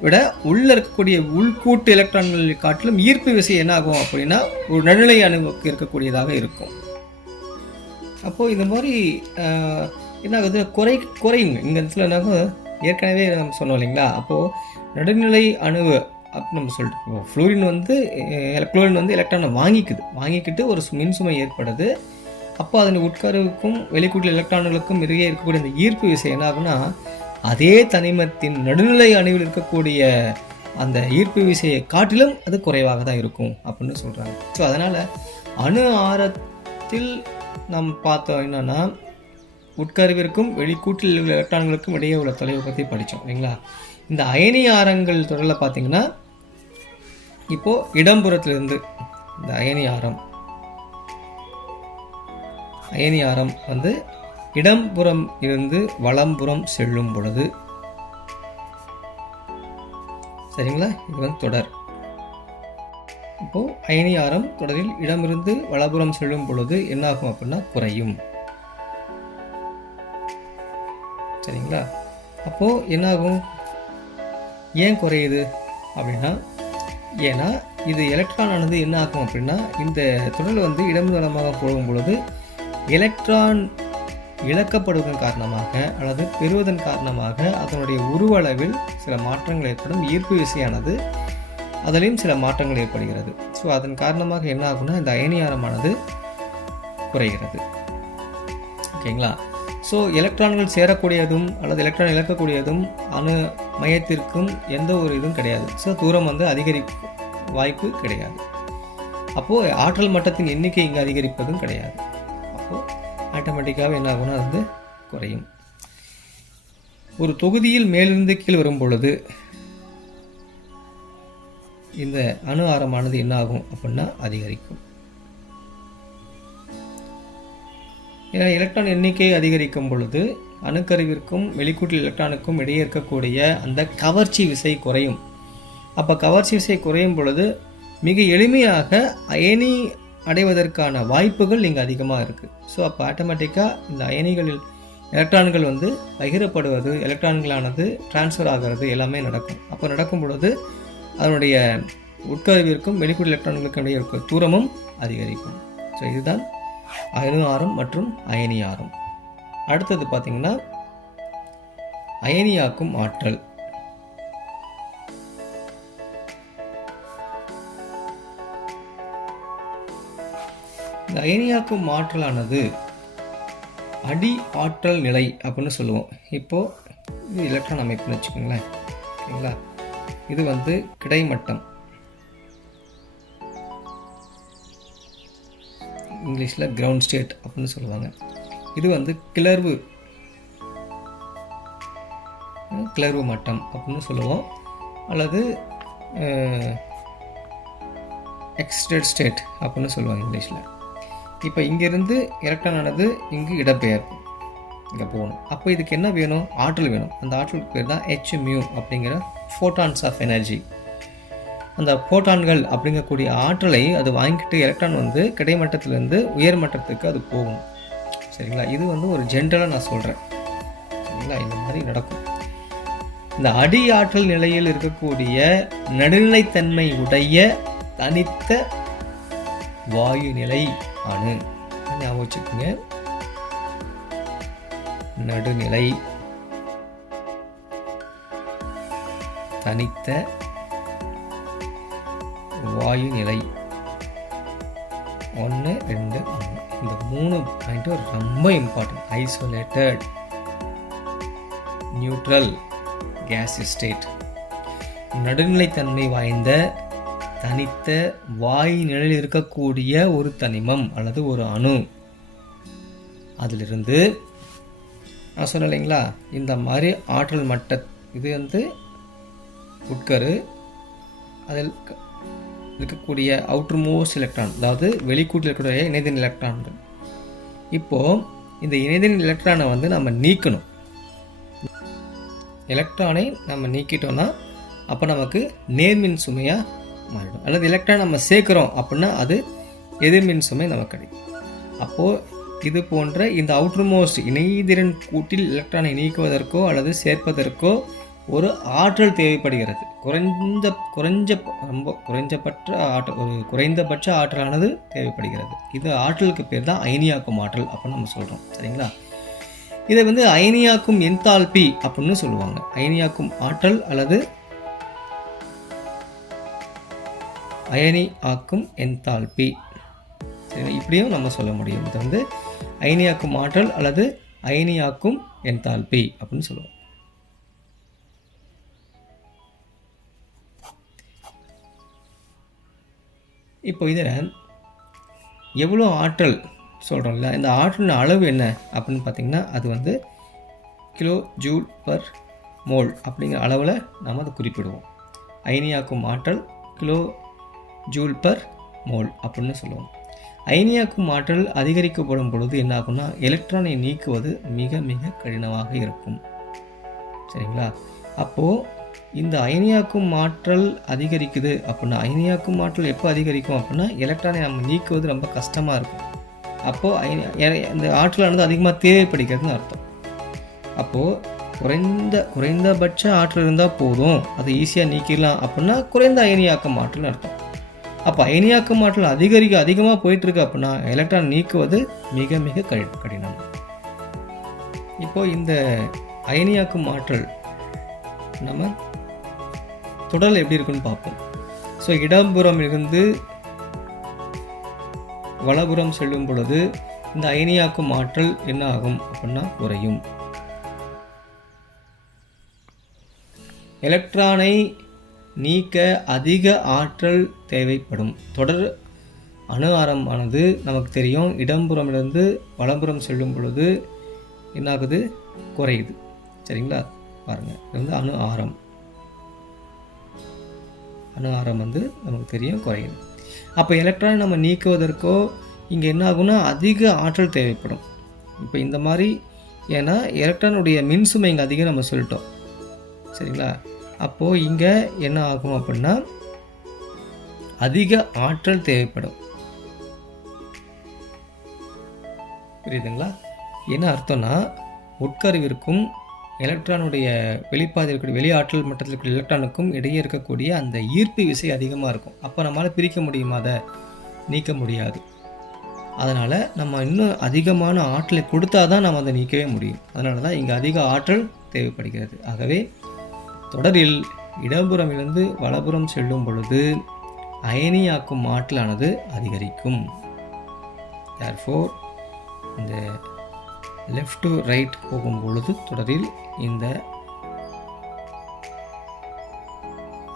விட உள்ள இருக்கக்கூடிய உள்கூட்டு எலக்ட்ரான்களை காட்டிலும் ஈர்ப்பு விசை என்ன ஆகும் அப்படின்னா ஒரு நடுநிலை அணுவுக்கு இருக்கக்கூடியதாக இருக்கும். அப்போது இந்த மாதிரி என்ன ஆகுது, குறையுங்க. இந்த இடத்துல என்னாகும், ஏற்கனவே நம்ம சொன்னோம் இல்லைங்களா, அப்போது நடுநிலை அணுவு அப்படின்னு நம்ம சொல்லிட்டு, ஃப்ளூரின் வந்து குளோரின் வந்து எலக்ட்ரானை வாங்கிக்கிட்டு ஒரு மின்சுமை ஏற்படுது. அப்போ அதன் உட்கருவுக்கும் வெளிக்கூட்டில் எலக்ட்ரான்களுக்கும் இடையே இருக்கக்கூடிய அந்த ஈர்ப்பு விசை என்ன ஆகுனா, அதே தனிமத்தின் நடுநிலை அணுவில் இருக்கக்கூடிய அந்த ஈர்ப்பு விசையை காட்டிலும் அது குறைவாக தான் இருக்கும் அப்படின்னு சொல்கிறாங்க. ஸோ அதனால் அணு ஆரத்தில் நாம் பார்த்தோம் என்னன்னா, உட்கருவிற்கும் வெளிக்கூட்டில் உள்ள எலக்ட்ரான்களுக்கும் இடையே உள்ள தொலைவை பற்றி படித்தோம் இல்லைங்களா. இந்த அயனி ஆரங்கள் தொடரில் பார்த்திங்கன்னா, இப்போது இடம்புறத்திலிருந்து இந்த அயனி ஆரம் வந்து இடம்புறம் இருந்து வலம்புறம் செல்லும் பொழுது, சரிங்களா, இது வந்து தொடர். இப்போது அயனி ஆரம் தொடரில் இடமிருந்து வலப்புறம் செல்லும் பொழுது என்னாகும் அப்படின்னா குறையும். சரிங்களா? அப்போது என்னாகும், ஏன் குறையுது அப்படின்னா, ஏன்னா இது எலக்ட்ரான் ஆனது என்ன ஆகும் அப்படின்னா, இந்த தொடரில் வந்து இடமிருந்து வலமாக போகும் பொழுது எலக்ட்ரான் இழக்கப்படுவதன் காரணமாக அல்லது பெறுவதன் காரணமாக அதனுடைய உருவளவில் சில மாற்றங்கள் ஏற்படும். ஈர்ப்பு விசையானது அதிலையும் சில மாற்றங்கள் ஏற்படுகிறது. ஸோ அதன் காரணமாக என்ன ஆகும்னா இந்த அயனி ஆரமானது குறைகிறது. ஓகேங்களா? ஸோ எலக்ட்ரான்கள் சேரக்கூடியதும் அல்லது எலக்ட்ரான் இழக்கக்கூடியதும் அணு மையத்திற்கும் எந்த ஒரு இதுவும் கிடையாது. ஸோ தூரம் வந்து அதிகரிக்க வாய்ப்பு கிடையாது. அப்போது ஆற்றல் மட்டத்தின் எண்ணிக்கை இங்கே அதிகரிப்பதும் கிடையாது. அப்போது ஆட்டோமேட்டிக்காக என்ன ஆகும்னா அது வந்து குறையும். ஒரு தொகுதியில் மேலிருந்து கீழ் வரும் பொழுது இந்த அணு ஆரமானது என்ன ஆகும் அப்படின்னா அதிகரிக்கும். ஏன்னா எலக்ட்ரான் எண்ணிக்கை அதிகரிக்கும் பொழுது அணுக்கருவிற்கும் வெளிக்கூட்டில் எலக்ட்ரானுக்கும் இடையே இருக்கக்கூடிய அந்த கவர்ச்சி விசை குறையும். அப்போ கவர்ச்சி விசை குறையும் பொழுது மிக எளிமையாக அயனி அடைவதற்கான வாய்ப்புகள் இங்கே அதிகமாக இருக்குது. ஸோ அப்போ ஆட்டோமேட்டிக்காக இந்த அயனிகளில் எலக்ட்ரான்கள் வந்து பகிரப்படுவது, எலக்ட்ரான்களானது டிரான்ஸ்ஃபர் ஆகிறது எல்லாமே நடக்கும். அப்போ நடக்கும் பொழுது அதனுடைய உட்கருவிற்கும் வெளிக்கூட்டு எலக்ட்ரான்களுக்கும் இடையே இருக்க தூரமும் அதிகரிக்கும். ஸோ இதுதான் அணு ஆரம் மற்றும் அயனி ஆரம். அடுத்தது பார்த்திங்கன்னா அயனியாக்கும் ஆற்றல். இந்த அயனியாக்கும் ஆற்றலானது அடி ஆற்றல் நிலை அப்படின்னு சொல்லுவோம். இப்போது இது எலக்ட்ரான் அமைப்புன்னு வச்சுக்கோங்களேன். ஓகேங்களா? இது வந்து கிடைமட்டம், இங்கிலீஷில் கிரவுண்ட் ஸ்டேட் அப்படின்னு சொல்லுவாங்க. இது வந்து கிளர்வு மட்டம் அப்படின்னு சொல்லுவோம், அல்லது எக்ஸ்டேட் ஸ்டேட் அப்படின்னு சொல்லுவாங்க இங்கிலீஷில். இப்போ இங்கேருந்து எலக்ட்ரான் ஆனது இங்கு இடம்பெயர்க்கும், இங்கே போகணும். அப்போ இதுக்கு என்ன வேணும்? ஆற்றல் வேணும். அந்த ஆற்றலுக்கு பேர் தான் Hμ அப்படிங்கிற ஃபோட்டான்ஸ் ஆஃப் எனர்ஜி. அந்த ஃபோட்டான்கள் அப்படிங்கக்கூடிய ஆற்றலை அது வாங்கிட்டு எலக்ட்ரான் வந்து கிடைமட்டத்திலேருந்து உயர் மட்டத்துக்கு அது போகும். சரிங்களா? இது வந்து ஒரு ஜென்ரலாக நான் சொல்கிறேன். சரிங்களா? இந்த மாதிரி நடக்கும். இந்த அடி ஆற்றல் நிலையில் இருக்கக்கூடிய நடுநிலைத்தன்மை உடைய தனித்த வாயு நிலை அணு, ஞாபகம் வச்சுக்கோங்க. நடுநிலை தனித்த வாயு நிலை 1, 2, 3. இந்த 3 பாயிண்ட் ரொம்ப important. Isolated, neutral, gas state. நடுநிலைத்தன்மை வாய்ந்த தனித்த வாயு நிலையில் இருக்கக்கூடிய ஒரு தனிமம் அல்லது ஒரு அணு, அதிலிருந்து நான் சொன்னேன் இல்லைங்களா, இந்த மாதிரி ஆற்றல் மட்ட, இது வந்து உட்கரு, அதில் இருக்கக்கூடிய அவுட்டர் மோஸ்ட் எலக்ட்ரான், அதாவது வெளிக்கூட்டில் இருக்கக்கூடிய இணைதின் எலக்ட்ரான்கள். இப்போது இந்த இணைதின் எலக்ட்ரானை வந்து நம்ம நீக்கணும். எலக்ட்ரானை நம்ம நீக்கிட்டோம்னா அப்போ நமக்கு நேர்மின் சுமையாக மாறிடும். அல்லது எலக்ட்ரான் நம்ம சேர்க்குறோம் அப்படின்னா அது எதிர்மின் சுமை நமக்கு கிடைக்கும். அப்போது இது போன்ற இந்த அவுட்டர் மோஸ்ட் இணைதிறன் கூட்டில் எலக்ட்ரானை நீக்குவதற்கோ அல்லது சேர்ப்பதற்கோ ஒரு ஆற்றல் தேவைப்படுகிறது. ரொம்ப குறைஞ்சபட்ச ஆற்றல், ஒரு குறைந்தபட்ச ஆற்றலானது தேவைப்படுகிறது. இது ஆற்றலுக்கு பேர் தான் அயனியாக்கும் ஆற்றல் அப்படின்னு நம்ம சொல்கிறோம். சரிங்களா? இதை வந்து அயனியாக்கும் என்தால்பி அப்படின்னு சொல்லுவாங்க. அயனியாக்கும் ஆற்றல் அல்லது அயனி ஆக்கும் என்தால்பி, சரி, இப்படியும் நம்ம சொல்ல முடியும். இது வந்து அயனியாக்கும் ஆற்றல் அல்லது அயனியாக்கும் என்தால்பி அப்படின்னு சொல்லுவோம். இப்போ இதில் எவ்வளோ ஆற்றல் சொல்கிறோம்ல, இந்த ஆற்றலின் அளவு என்ன அப்படின்னு பார்த்திங்கன்னா அது வந்து கிலோ ஜூல் பர் மோல் அப்படிங்கிற அளவில் நாம் அதை குறிப்பிடுவோம். அயனியாக்கும் ஆற்றல் கிலோ ஜூல் பர் மோல் அப்படின்னு சொல்லுவோம். அயனியாக்கும் ஆற்றல் அதிகரிக்கப்படும் பொழுது என்ன ஆகும்னா எலக்ட்ரானை நீக்குவது மிக மிக கடினமாக இருக்கும். சரிங்களா? அப்போது இந்த அயனியாக்கும் ஆற்றல் அதிகரிக்குது அப்படின்னா, அயனியாக்கும் ஆற்றல் எப்போ அதிகரிக்கும் அப்படின்னா, எலக்ட்ரானை நம்ம நீக்குவது ரொம்ப கஷ்டமாக இருக்கும். அப்போது இந்த ஆற்றலானது அதிகமாக தேவைப்படுகிறதுன்னு அர்த்தம். அப்போது குறைந்தபட்ச ஆற்றல் இருந்தால் போதும், அதை ஈஸியாக நீக்கிடலாம் அப்படின்னா குறைந்த அயனியாக்கும் ஆற்றல்னு அர்த்தம். அப்போ அயனியாக்கும் ஆற்றல் அதிகமாக போயிட்டுருக்கு அப்படின்னா எலக்ட்ரான் நீக்குவது மிக மிக கடினம். இப்போது இந்த அயனியாக்கும் ஆற்றல் நம்ம தொடரில் எப்படி இருக்குன்னு பார்ப்போம். ஸோ இடப்புறம் இருந்து வலப்புறம் செல்லும் பொழுது இந்த அயனியாக்கும் ஆற்றல் என்ன ஆகும் அப்படின்னா குறையும். எலக்ட்ரானை நீக்க அதிக ஆற்றல் தேவைப்படும். தொடர் அணு ஆரமானது நமக்கு தெரியும், இடம்புறமிலிருந்து வலப்புறம் செல்லும் பொழுது என்னாகுது, குறையுது. சரிங்களா? பாருங்கள், இது வந்து அணு ஆரம். அணு ஆரம் வந்து நமக்கு தெரியும் குறையுது. அப்போ எலக்ட்ரானை நம்ம நீக்குவதற்கோ இங்கே என்ன ஆகும்னா அதிக ஆற்றல் தேவைப்படும். இப்போ இந்த மாதிரி, ஏன்னா எலக்ட்ரானுடைய மின்சுமை இங்கே அதிகம் நம்ம சொல்லிட்டோம். சரிங்களா? அப்போது இங்கே என்ன ஆகும் அப்படின்னா அதிக ஆற்றல் தேவைப்படும். புரியுதுங்களா? என்ன அர்த்தம்னா, உட்கருவிற்கும் எலக்ட்ரானுடைய வெளிப்பாதையில் இருக்கக்கூடிய வெளி ஆற்றல் மட்டத்தில் இருக்கிற எலக்ட்ரானுக்கும் இடையே இருக்கக்கூடிய அந்த ஈர்ப்பு விசை அதிகமாக இருக்கும். அப்போ நம்மளால் பிரிக்க முடியுமா? அதை நீக்க முடியாது. அதனால் நம்ம இன்னும் அதிகமான ஆற்றலை கொடுத்தா தான் நம்ம அதை நீக்கவே முடியும். அதனால தான் இங்கே அதிக ஆற்றல் தேவைப்படுகிறது. ஆகவே தொடரில் இடப்புறமிலிருந்து வலப்புறம் செல்லும் பொழுது அயனியாக்கும் ஆற்றலானது அதிகரிக்கும். Therefore, இந்த லெஃப்ட் டு ரைட் போகும் பொழுது தொடரில் இந்த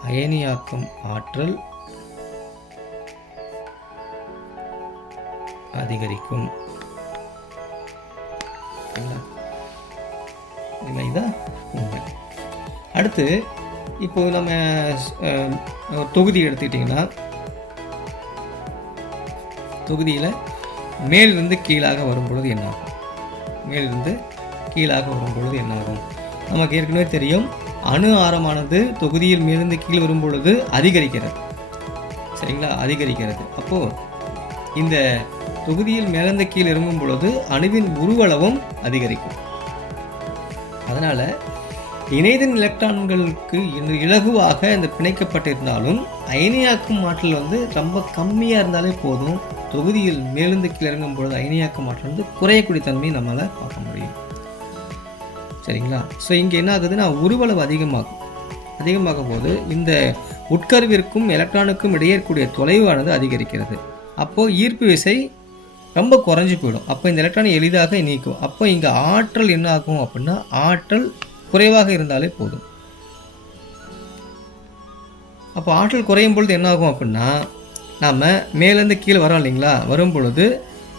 அயனியாக்கும் ஆற்றல் அதிகரிக்கும். இதுதான் உண்மை. அடுத்து இப்போ நம்ம தொகுதி எடுத்துக்கிட்டிங்கன்னா, தொகுதியில் மேலிருந்து கீழாக வரும்பொழுது என்னாகும்? மேலிருந்து கீழாக வரும்பொழுது என்னாகும்? நமக்கு ஏற்கனவே தெரியும், அணு ஆரமானது தொகுதியில் மேலிருந்து கீழ் வரும்பொழுது அதிகரிக்கிறது. சரிங்களா? அதிகரிக்கிறது. அப்போது இந்த தொகுதியில் மேலிருந்து கீழ் இறங்கும் பொழுது அணுவின் உருவளவும் அதிகரிக்கும். அதனால் இணைதின் எலக்ட்ரான்களுக்கு இலகுவாக இந்த பிணைக்கப்பட்டிருந்தாலும் அயனியாக்கும் ஆற்றல் வந்து ரொம்ப கம்மியாக இருந்தாலே போதும். தொகுதியில் மேலிருந்து கீழே இறங்கும் பொழுது அயனியாக்கும் ஆற்றல் வந்து குறையக்கூடிய தன்மையை நம்மளால் பார்க்க முடியும். சரிங்களா? ஸோ இங்கே என்ன ஆகுதுன்னா உருவளவு அதிகமாகும் போது இந்த உட்கருவிற்கும் எலக்ட்ரானுக்கும் இடையே இருக்கக்கூடிய தொலைவானது அதிகரிக்கிறது. அப்போது ஈர்ப்பு விசை ரொம்ப குறைஞ்சி போயிடும். அப்போ இந்த எலக்ட்ரானை எளிதாக நீக்கும். அப்போ இங்கே ஆற்றல் என்ன ஆகும் அப்படின்னா ஆற்றல் குறைவாக இருந்தாலே போதும். அப்போ ஆற்றல் குறையும் பொழுது என்ன ஆகும் அப்படின்னா, நாம் மேலேருந்து கீழே வரோம் இல்லைங்களா? வரும் பொழுது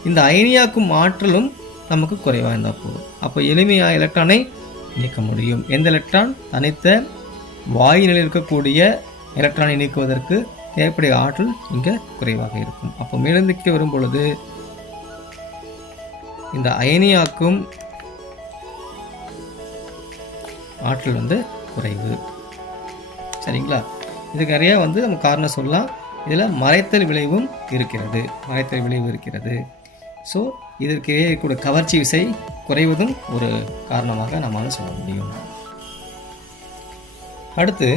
இந்த அயனியாக்கும் ஆற்றலும் நமக்கு குறைவாக இருந்தால் போதும். அப்போ எளிமையாக எலக்ட்ரானை நீக்க முடியும். எந்த எலக்ட்ரான்? தனித்த வாயு நிலையில் இருக்கக்கூடிய எலக்ட்ரானை நீக்குவதற்கு தேவைப்படைய ஆற்றல் இங்கே குறைவாக இருக்கும். அப்போ மேலேருந்து கீழே வரும் பொழுது இந்த அயனியாக்கும் ஆற்றல் வந்து குறைவு. சரிங்களா? இதுக்கு நிறையா வந்து நம்ம காரணம் சொல்லலாம். இதில் மறைத்தல் விளைவும் இருக்கிறது. ஸோ இதற்கு கூட கவர்ச்சி விசை குறைவதும் ஒரு காரணமாக நம்மால் சொல்ல முடியும். அடுத்து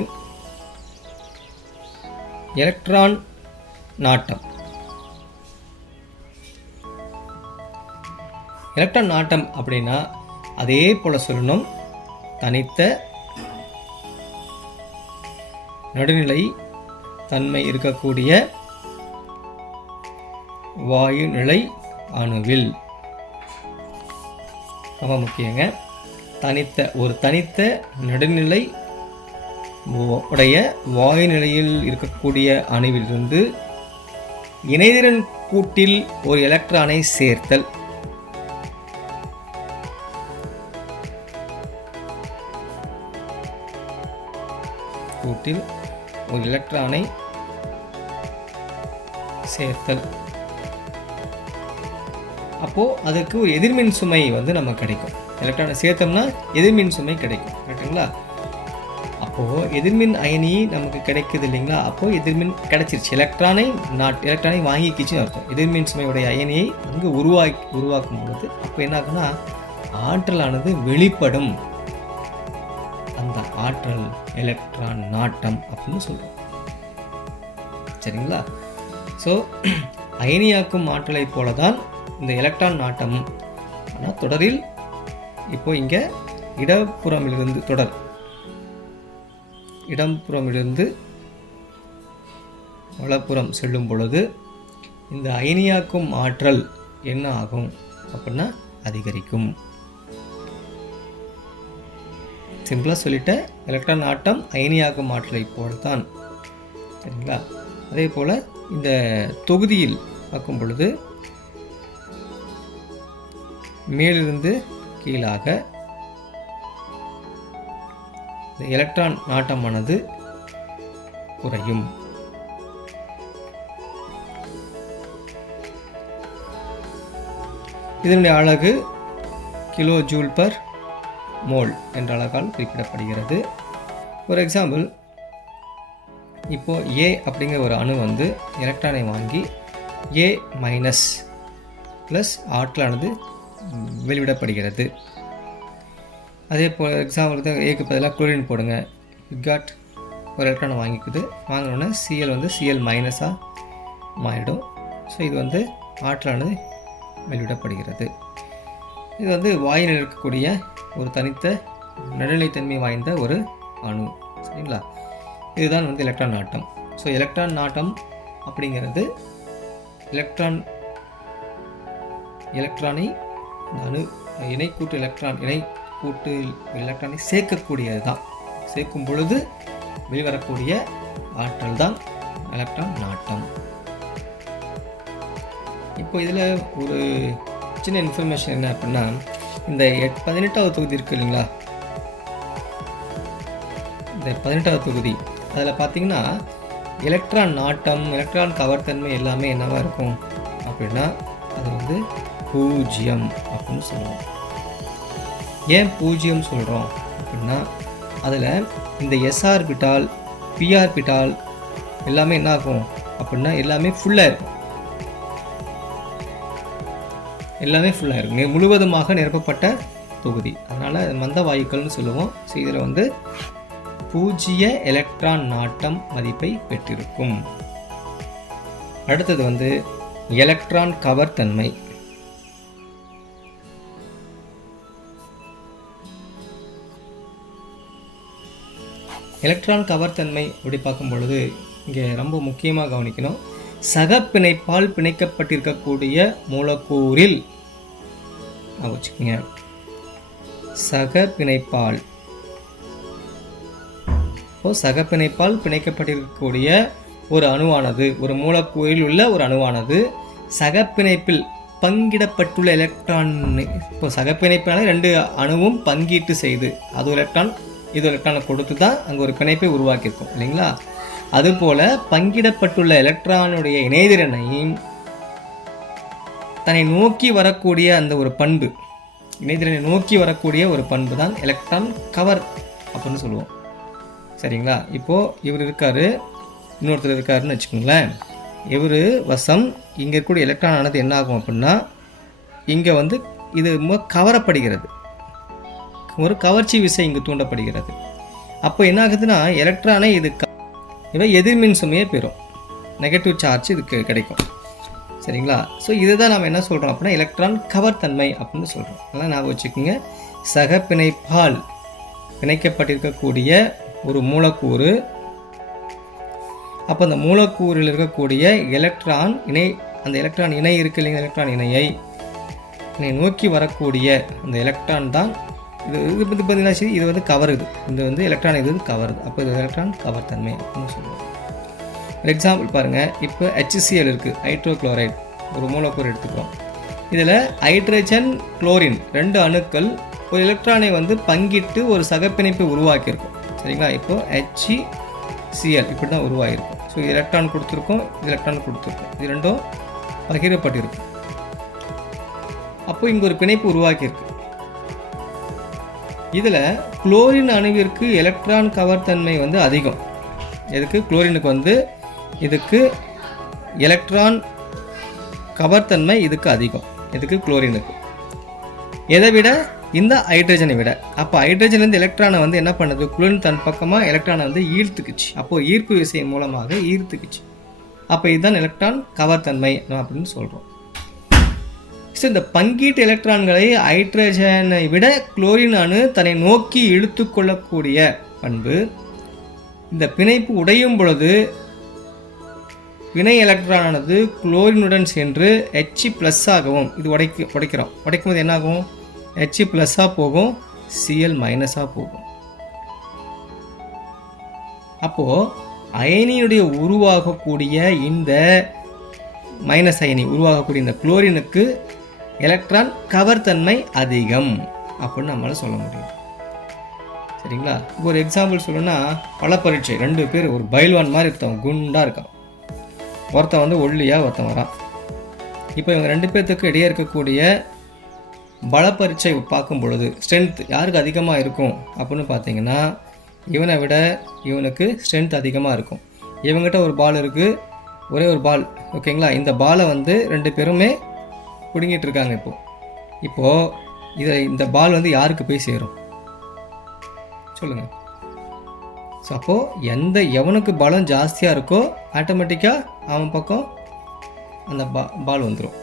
எலக்ட்ரான் நாட்டம். எலக்ட்ரான் நாட்டம் அப்படின்னா அதே போல் சொல்லணும். தனித்த நடுநிலை தன்மை இருக்கக்கூடிய வாயு நிலை அணுவில் ரொம்ப முக்கியங்க. தனித்த நடுநிலை உடைய வாயு நிலையில் இருக்கக்கூடிய அணுவிலிருந்து இணைதிறன் கூட்டில் ஒரு எலக்ட்ரானை சேர்த்தல். கூட்டில் ஒரு எலக்ட்ரானை சேர்த்தல். அப்போது அதுக்கு ஒரு எதிர்மின் சுமை வந்து நமக்கு கிடைக்கும். எலக்ட்ரானை சேர்த்தோம்னா எதிர்மின் சுமை கிடைக்கும். கரெக்டுங்களா? அப்போது எதிர்மின் அயனி நமக்கு கிடைக்குது இல்லைங்களா, அப்போது எதிர்மின் கிடைச்சிருச்சு, எலக்ட்ரானை வாங்கிக்கிச்சுன்னு அர்த்தம். எதிர்மின் சுமையுடைய அயனியை அங்கு உருவாக்கும் பொழுது அப்போ என்ன ஆகுனா ஆற்றலானது வெளிப்படும். அந்த ஆற்றல் எலக்ட்ரான் நாட்டம் அப்படின்னு சொல்கிறோம். சரிங்களா? ஸோ அயனியாக்கும் ஆற்றலை போல தான் இந்த எலக்ட்ரான் நாட்டம். ஆனால் தொடரில் இப்போ இங்கே இடப்புறமிலிருந்து வலப்புறம் செல்லும் பொழுது இந்த அயனியாக்கும் ஆற்றல் என்ன ஆகும் அப்படின்னா அதிகரிக்கும். சிம்பிளாக சொல்லிட்டேன், எலக்ட்ரான் ஆட்டம் அயனியாக்கும் ஆற்றலை போலத்தான். சரிங்களா? அதே போல் இந்த தொகுதியில் பார்க்கும் பொழுது மேலிருந்து கீழாக இந்த எலக்ட்ரான் நாட்டமானது குறையும். இதனுடைய அலகு கிலோ ஜூல் பர் மோல் என்ற அலகால் குறிப்பிடப்படுகிறது. ஒரு எக்ஸாம்பிள், இப்போ ஏ அப்படிங்கிற ஒரு அணு வந்து எலக்ட்ரானை வாங்கி ஏ மைனஸ் ப்ளஸ் ஆற்றலானது வெளிவிடப்படுகிறது. அதே போல் எக்ஸாம்பிள் ஏக்கு பதிலாக குளோரின் போடுங்க, காட் ஒரு எலக்ட்ரானை வாங்கினோடனே சிஎல் வந்து சிஎல் மைனஸாக மாறிடும். ஸோ இது வந்து ஆற்றலானது வெளிவிடப்படுகிறது. இது வந்து வாயுவில் இருக்கக்கூடிய ஒரு தனித்த நடுநிலைத்தன்மை வாய்ந்த ஒரு அணு. சரிங்களா? இதுதான் வந்து எலக்ட்ரான் நாட்டம். ஸோ எலக்ட்ரான் நாட்டம் அப்படிங்கிறது எலக்ட்ரானை அணு இணைக்கூட்டு எலக்ட்ரானை சேர்க்கக்கூடியது தான். சேர்க்கும் பொழுது வெளிவரக்கூடிய ஆற்றல் தான் எலக்ட்ரான் நாட்டம். இப்போ இதில் ஒரு சின்ன இன்ஃபர்மேஷன் என்ன அப்படின்னா, இந்த 18வது தொகுதி இருக்குது இல்லைங்களா, இந்த 18வது தொகுதி அதில் பார்த்தீங்கன்னா எலக்ட்ரான் நாட்டம், எலக்ட்ரான் கவர்த்தன்மை எல்லாமே என்னவாக இருக்கும் அப்படின்னா அது வந்து 0 அப்படின்னு சொல்லுவோம். ஏன் 0 சொல்கிறோம் அப்படின்னா அதில் இந்த எஸ் ஆர்பிட்டால் பி ஆர்பிட்டால் எல்லாமே என்ன ஆகும் அப்படின்னா எல்லாமே ஃபுல்லாக இருக்கும். முழுவதுமாக நிரப்பப்பட்ட தொகுதி. அதனால் மந்த வாயுக்கள்னு சொல்லுவோம். ஸோ இதில் வந்து 0 எலக்ட்ரான் நாட்டம் மதிப்பை பெற்றிருக்கும். அடுத்தது வந்து எலக்ட்ரான் கவர்த்தன்மை. எலக்ட்ரான் கவர்த்தன்மை அப்படி பார்க்கும் பொழுது இங்கே ரொம்ப முக்கியமாக கவனிக்கணும். சக பிணைப்பால் பிணைக்கப்பட்டிருக்கக்கூடிய மூலக்கூறில் வச்சுக்கோங்க, சக பிணைப்பால் பிணைக்கப்பட்டிருக்கக்கூடிய ஒரு அணுவானது, ஒரு மூலக்கூறில் உள்ள ஒரு அணுவானது சகப்பிணைப்பில் பங்கிடப்பட்டுள்ள எலக்ட்ரான், இப்போ சகப்பிணைப்பான 2 அணுவும் பங்கீட்டு செய்து அது ஒரு எலக்ட்ரான் இது எலக்ட்ரானை கொடுத்து தான் அங்கே ஒரு பிணைப்பை உருவாக்கியிருக்கும் இல்லைங்களா. அதுபோல பங்கிடப்பட்டுள்ள எலக்ட்ரானுடைய இணைதிறனையும் தன்னை நோக்கி வரக்கூடிய அந்த ஒரு பண்பு, இணைதிறனை நோக்கி வரக்கூடிய ஒரு பண்பு தான் எலக்ட்ரான் கவர் அப்படின்னு சொல்லுவோம். சரிங்களா? இப்போது இவர் இருக்கார், இன்னொருத்தர் இருக்காருன்னு வச்சுக்கோங்களேன். இவர் வசம் இங்கே இருக்கக்கூடிய எலக்ட்ரான் ஆனது என்ன ஆகும் அப்படின்னா இங்கே வந்து இது கவரப்படுகிறது, ஒரு கவர்ச்சி விசை இங்கு தூண்டப்படுகிறது. அப்போ என்ன ஆகுதுன்னா எலக்ட்ரானை இவை எதிர்மின் சுமையை பெறும், நெகட்டிவ் சார்ஜ் இதுக்கு கிடைக்கும். சரிங்களா? ஸோ இதுதான் நம்ம என்ன சொல்கிறோம் அப்படின்னா எலக்ட்ரான் கவர்த்தன்மை அப்படின்னு சொல்கிறோம். அதனால் ஞாபகம் வச்சுக்கோங்க, சக பிணைப்பால் பிணைக்கப்பட்டிருக்கக்கூடிய ஒரு மூலக்கூறு, அப்போ அந்த மூலக்கூறில் இருக்கக்கூடிய எலக்ட்ரான் இணை, அந்த எலக்ட்ரான் இணை இருக்கு இல்லைங்க, எலக்ட்ரான் இணையை நோக்கி வரக்கூடிய அந்த எலக்ட்ரான் தான் இது பார்த்தீங்கன்னா இது வந்து கவருது, இது வந்து எலக்ட்ரான் இது கவருது. அப்போ இது எலக்ட்ரான் கவர்த்தன்மை அப்படின்னு சொல்லுவோம். ஒரு எக்ஸாம்பிள் பாருங்கள். இப்போ HCl இருக்குது, ஹைட்ரோக்ளோரைடு, ஒரு மூலக்கூறு எடுத்துக்கிறோம். இதில் ஹைட்ரஜன் குளோரின் 2 அணுக்கள் ஒரு எலக்ட்ரானை வந்து பங்கிட்டு ஒரு சகப்பிணைப்பை உருவாக்கியிருக்கும். சரிங்களா? இப்போது HCl இப்படி தான் உருவாகிருக்கும். ஸோ இது எலக்ட்ரான் கொடுத்துருக்கோம், இது எலக்ட்ரான் கொடுத்துருக்கோம், இது ரெண்டும் பகிரப்பட்டிருக்கும். அப்போ இங்கே ஒரு பிணைப்பு உருவாக்கியிருக்கு. இதில் குளோரின் அணுவிற்கு எலக்ட்ரான் கவர்த்தன்மை வந்து அதிகம். எதுக்கு? குளோரினுக்கு வந்து இதுக்கு எலக்ட்ரான் கவர்த்தன்மை இதுக்கு அதிகம். இதுக்கு குளோரினுக்கு எதை விட? இந்த ஹைட்ரஜனை விட. அப்போ ஹைட்ரஜன்லேருந்து எலக்ட்ரானை வந்து என்ன பண்ணுது? குளோரின் தன் பக்கமாக எலக்ட்ரானை வந்து ஈர்த்துக்குச்சு. அப்போது ஈர்ப்பு விசை மூலமாக ஈர்த்துக்குச்சு. அப்போ இதுதான் எலக்ட்ரான் கவர்த்தன்மை அப்படின்னு சொல்கிறோம். ஸோ இந்த பங்கீட்டு எலக்ட்ரான்களை ஹைட்ரஜனை விட குளோரின் அணு தன்னை நோக்கி இழுத்து கொள்ளக்கூடிய பண்பு. இந்த பிணைப்பு உடையும் பொழுது வினை எலக்ட்ரானானது குளோரினுடன் சென்று H+ ஆகவும், இது உடைக்கும் போது என்னாகும்? H+ போகும், Cl- போகும். அப்போது அயனியுடைய உருவாகக்கூடிய இந்த மைனஸ் அயனி உருவாகக்கூடிய இந்த குளோரினுக்கு எலக்ட்ரான் கவர்த்தன்மை அதிகம் அப்படின்னு நம்மளால் சொல்ல முடியும். சரிங்களா? இப்போ ஒரு எக்ஸாம்பிள் சொல்லணும்னா, பல பரீட்சை 2 பேர் ஒரு பைல்வான் மாதிரி இருக்கான், குண்டாக இருக்கான். ஒருத்தன் வந்து ஒல்லியாக ஒருத்தன் வரான். இப்போ இவங்க 2 பேர்த்துக்கு இடையே இருக்கக்கூடிய பல பரீட்சை பார்க்கும் பொழுது ஸ்ட்ரென்த் யாருக்கு அதிகமாக இருக்கும் அப்படின்னு பார்த்தீங்கன்னா, இவனை விட இவனுக்கு ஸ்ட்ரென்த் அதிகமாக இருக்கும். இவங்ககிட்ட ஒரு பால் இருக்குது, ஒரே ஒரு பால், ஓகேங்களா? இந்த பாலை வந்து 2 பேருமே பிடுங்கிட்டு இருக்காங்க. இப்போது இந்த பால் வந்து யாருக்கு போய் சேரும் சொல்லுங்கள்? ஸோ அப்போது எவனுக்கு பலம் ஜாஸ்தியாக இருக்கோ ஆட்டோமேட்டிக்காக அவன் பக்கம் அந்த பால் வந்துடும்.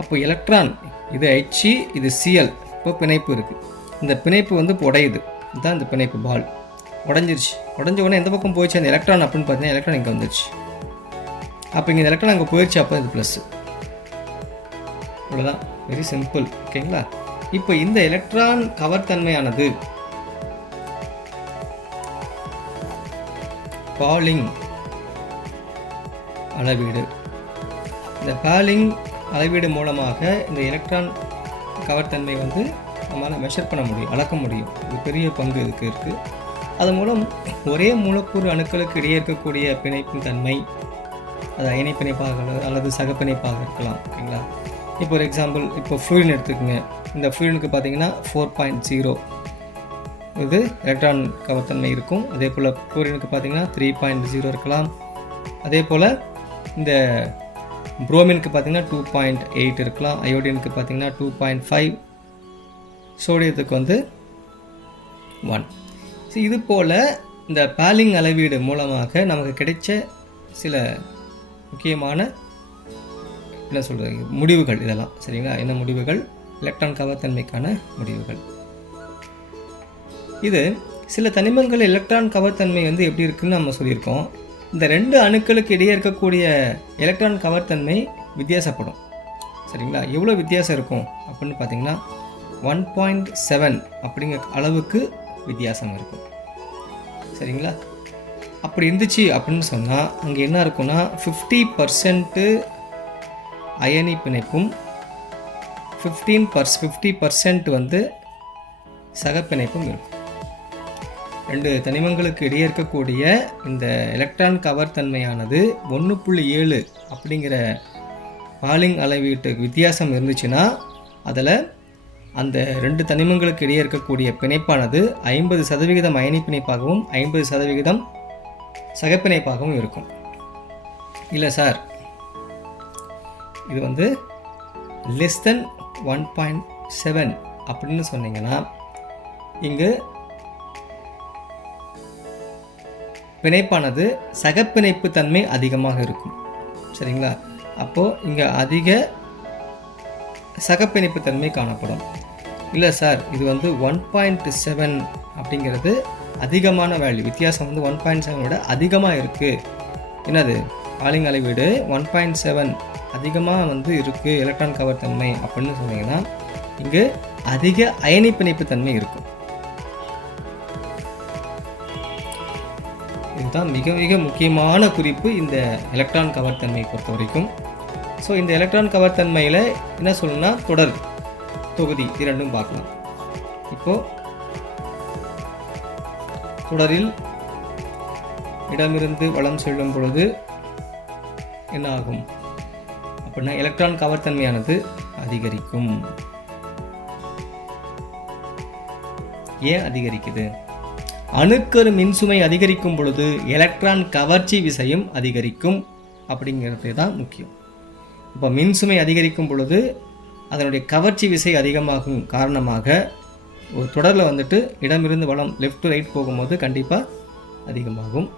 அப்போ எலக்ட்ரான் இது H, இது Cl. இப்போ பிணைப்பு இருக்குது. இந்த பிணைப்பு வந்து இப்போ உடையுது. இதுதான் இந்த பிணைப்பு. பால் உடஞ்சிருச்சு. உடஞ்ச உடனே எந்த பக்கம் போயிடுச்சு அந்த எலக்ட்ரான் அப்படின்னு பார்த்தீங்கன்னா, எலக்ட்ரான் இங்கே வந்துருச்சு. அப்போ இங்கே எலக்ட்ரான் அங்கே போயிடுச்சு. அப்போ இது ப்ளஸ். அவ்வளோதான். Very simple. ஓகேங்களா? இப்போ இந்த எலக்ட்ரான் கவர்த்தன்மையானது பாலிங் அளவீடு. இந்த பாலிங் அளவீடு மூலமாக இந்த எலக்ட்ரான் கவர்த்தன்மை வந்து நம்மளால் மெஷர் பண்ண முடியும், அளக்க முடியும். இது பெரிய பங்கு இதுக்கு இருக்குது. அதன் மூலம் ஒரே மூலக்கூறு அணுக்களுக்கு இடையே இருக்கக்கூடிய பிணைப்பின் தன்மை, அது அயனி பிணைப்பாக அல்லது சகப்பிணைப்பாக இருக்கலாம். ஓகேங்களா? இப்போ ஒரு எக்ஸாம்பிள், இப்போ ஃப்ளூரின் எடுத்துக்கோங்க. இந்த ஃப்ளூரினுக்கு பார்த்தீங்கன்னா 4.0 இது எலக்ட்ரான் கவர்த்தன்மை இருக்கும். அதே போல் குளோரினுக்கு பார்த்தீங்கன்னா 3.0 இருக்கலாம். அதே போல் இந்த புரோமினுக்கு பார்த்தீங்கன்னா 2.8 இருக்கலாம். அயோடினுக்கு பார்த்தீங்கன்னா 2.5, சோடியத்துக்கு வந்து 1. ஸோ இது போல் இந்த பாலிங் அளவீடு மூலமாக நமக்கு கிடைச்ச சில முக்கியமான என்ன சொல்கிறது முடிவுகள் இதெல்லாம். சரிங்களா? என்ன முடிவுகள்? எலக்ட்ரான் கவர்த்தன்மைக்கான முடிவுகள். இது சில தனிமங்கள் எலக்ட்ரான் கவர்த்தன்மை வந்து எப்படி இருக்குன்னு நம்ம சொல்லியிருக்கோம். இந்த 2 அணுக்களுக்கு இடையே இருக்கக்கூடிய எலக்ட்ரான் கவர்த்தன்மை வித்தியாசப்படும். சரிங்களா? எவ்வளோ வித்தியாசம் இருக்கும் அப்படின்னு பார்த்தீங்கன்னா 1.7 அப்படிங்கிற அளவுக்கு வித்தியாசம் இருக்கும். சரிங்களா? அப்படி இருந்துச்சு அப்படின்னு சொன்னால் அங்கே என்ன இருக்குன்னா 50% அயனி பிணைப்பும் 50% வந்து சகப்பிணைப்பும் இருக்கும். 2 தனிமங்களுக்கு இடையே இருக்கக்கூடிய இந்த எலக்ட்ரான் கவர்த்தன்மையானது 1.7 அப்படிங்கிற பாலிங் அளவீட்டு வித்தியாசம் இருந்துச்சுன்னா அதில் அந்த 2 தனிமங்களுக்கு இடையே இருக்கக்கூடிய பிணைப்பானது 50% அயனி பிணைப்பாகவும் 50% சகப்பிணைப்பாகவும் இருக்கும். இல்லை சார், இது வந்து லெஸ் தென் 1.7 அப்படின்னு சொன்னீங்கன்னா இங்கு பிணைப்பானது சகப்பிணைப்பு தன்மை அதிகமாக இருக்கும். சரிங்களா? அப்போது இங்கே அதிக சகப்பிணைப்பு தன்மை காணப்படும். இல்லை சார், இது வந்து 1.7 அப்படிங்கிறது அதிகமான வேல்யூ, வித்தியாசம் வந்து 1.7 விட அதிகமாக இருக்குது. என்னது? பாலிங் அளவீடு 1.7 அதிகமாக வந்து இருக்குது எலக்ட்ரான் கவர்த்தன்மை அப்படின்னு சொன்னீங்கன்னா இங்கு அதிக அயனி பிணைப்பு தன்மை இருக்கும். இதுதான் மிக மிக முக்கியமான குறிப்பு இந்த எலக்ட்ரான் கவர்த்தன்மையை பொறுத்த வரைக்கும். ஸோ இந்த எலக்ட்ரான் கவர்த்தன்மையில் என்ன சொல்லணும்னா தொடர் தொகுதி இரண்டும் பார்க்கலாம். இப்போது தொடரில் இடமிருந்து வலம் செல்லும் பொழுது என்ன ஆகும் அப்படின்னா எலக்ட்ரான் கவர்த்தன்மையானது அதிகரிக்கும். ஏன் அதிகரிக்குது? அணுக்கரு மின்சுமை அதிகரிக்கும் பொழுது எலக்ட்ரான் கவர்ச்சி விசையும் அதிகரிக்கும் அப்படிங்கிறது தான் முக்கியம். இப்போ மின்சுமை அதிகரிக்கும் பொழுது அதனுடைய கவர்ச்சி விசை அதிகமாகும் காரணமாக ஒரு தொடரில் வந்துட்டு இடமிருந்து வலம் லெஃப்ட் டு ரைட் போகும்போது கண்டிப்பாக அதிகமாகும்.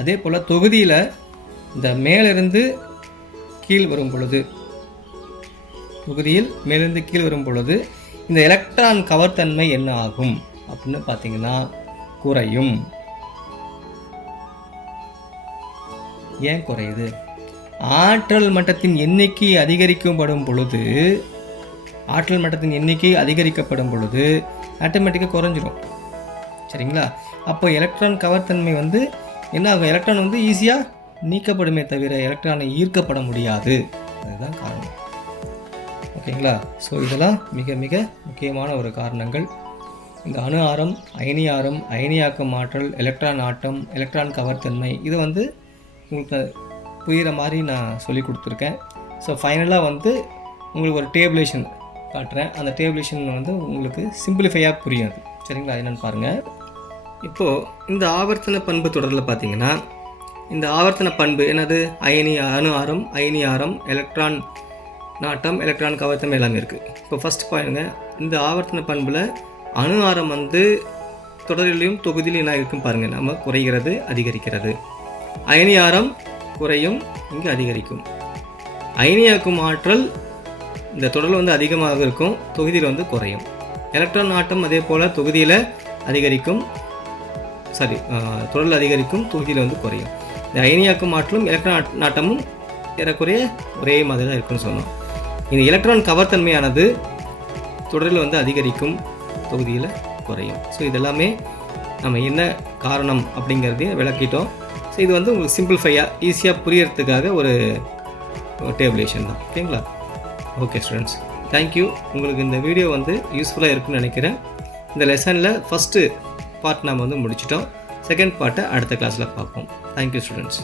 அதே போல் தொகுதியில் இந்த மேலிருந்து கீழ் வரும் பொழுது, தொகுதியில் மேலிருந்து கீழ் வரும் பொழுது இந்த எலக்ட்ரான் கவர்த்தன்மை என்ன ஆகும் அப்படின்னு பார்த்தீங்கன்னா குறையும். ஏன் குறையுது? ஆற்றல் மட்டத்தின் எண்ணிக்கை அதிகரிக்கப்படும் பொழுது, ஆற்றல் மட்டத்தின் எண்ணிக்கை அதிகரிக்கப்படும் பொழுது ஆட்டோமேட்டிக்காக குறைஞ்சிரும். சரிங்களா? அப்போ எலக்ட்ரான் கவர்த்தன்மை வந்து என்ன ஆகும்? எலக்ட்ரான் வந்து ஈஸியாக நீக்கப்படுமே தவிர எலக்ட்ரானை ஈர்க்கப்பட முடியாது. அதுதான் காரணம். ஓகேங்களா? ஸோ இதெல்லாம் மிக மிக முக்கியமான ஒரு காரணங்கள். இந்த அணு ஆரம், அயனி ஆரம், அயனியாக்கும் ஆற்றல், எலக்ட்ரான் ஆட்டம், எலக்ட்ரான் கவர்த்தன்மை, இதை வந்து உங்களுக்கு புரிகிற மாதிரி நான் சொல்லி கொடுத்துருக்கேன். ஸோ ஃபைனலாக வந்து உங்களுக்கு ஒரு டேபிளேஷன் காட்டுறேன். அந்த டேபிளேஷன் வந்து உங்களுக்கு சிம்பிளிஃபையாக புரியாது. சரிங்களா? என்னென்னு பாருங்கள். இப்போது இந்த ஆவர்த்தன பண்பு தொடரில் பார்த்தீங்கன்னா இந்த ஆவர்த்தன பண்பு என்னது? அணு ஆரம், அயனி ஆரம், எலக்ட்ரான் நாட்டம், எலக்ட்ரான் கவர்த்தன்மை எல்லாமே இருக்குது. இப்போ ஃபஸ்ட் பாருங்க, இந்த ஆவர்த்தன பண்பில் அணு ஆரம் வந்து தொடரிலையும் தொகுதியிலையும் என்ன இருக்கும் பாருங்கள். நம்ம குறைகிறது, அதிகரிக்கிறது. அயனி ஆரம் குறையும், இங்கே அதிகரிக்கும். அயனியாக்கும் ஆற்றல் இந்த தொடரில் வந்து அதிகமாக இருக்கும், தொகுதியில் வந்து குறையும். எலக்ட்ரான் ஆட்டம் அதே போல் தொகுதியில் அதிகரிக்கும், தொடரில் அதிகரிக்கும், தொகுதியில் வந்து குறையும். இந்த அயனியாக்கும் ஆற்றலும் எலக்ட்ரான் நாட்டமும் ஏறக்குறைய ஒரே மாதிரி தான் இருக்குன்னு சொன்னோம். இந்த எலக்ட்ரான் கவர்த்தன்மையானது தொடரில் வந்து அதிகரிக்கும், தொகுதியில் குறையும். ஸோ இதெல்லாமே நம்ம என்ன காரணம் அப்படிங்கிறதையும் விளக்கிட்டோம். ஸோ இது வந்து உங்களுக்கு சிம்பிளிஃபையாக ஈஸியாக புரியறதுக்காக ஒரு டேபிளேஷன் தான். ஓகேங்களா? Okay students, thank you. உங்களுக்கு இந்த வீடியோ வந்து யூஸ்ஃபுல்லாக இருக்குன்னு நினைக்கிறேன். இந்த லெசனில் ஃபஸ்ட்டு பார்ட் நம்ம வந்து முடிச்சிட்டோம். செகண்ட் பார்ட்டை அடுத்த கிளாஸில் பார்ப்போம். Thank you students.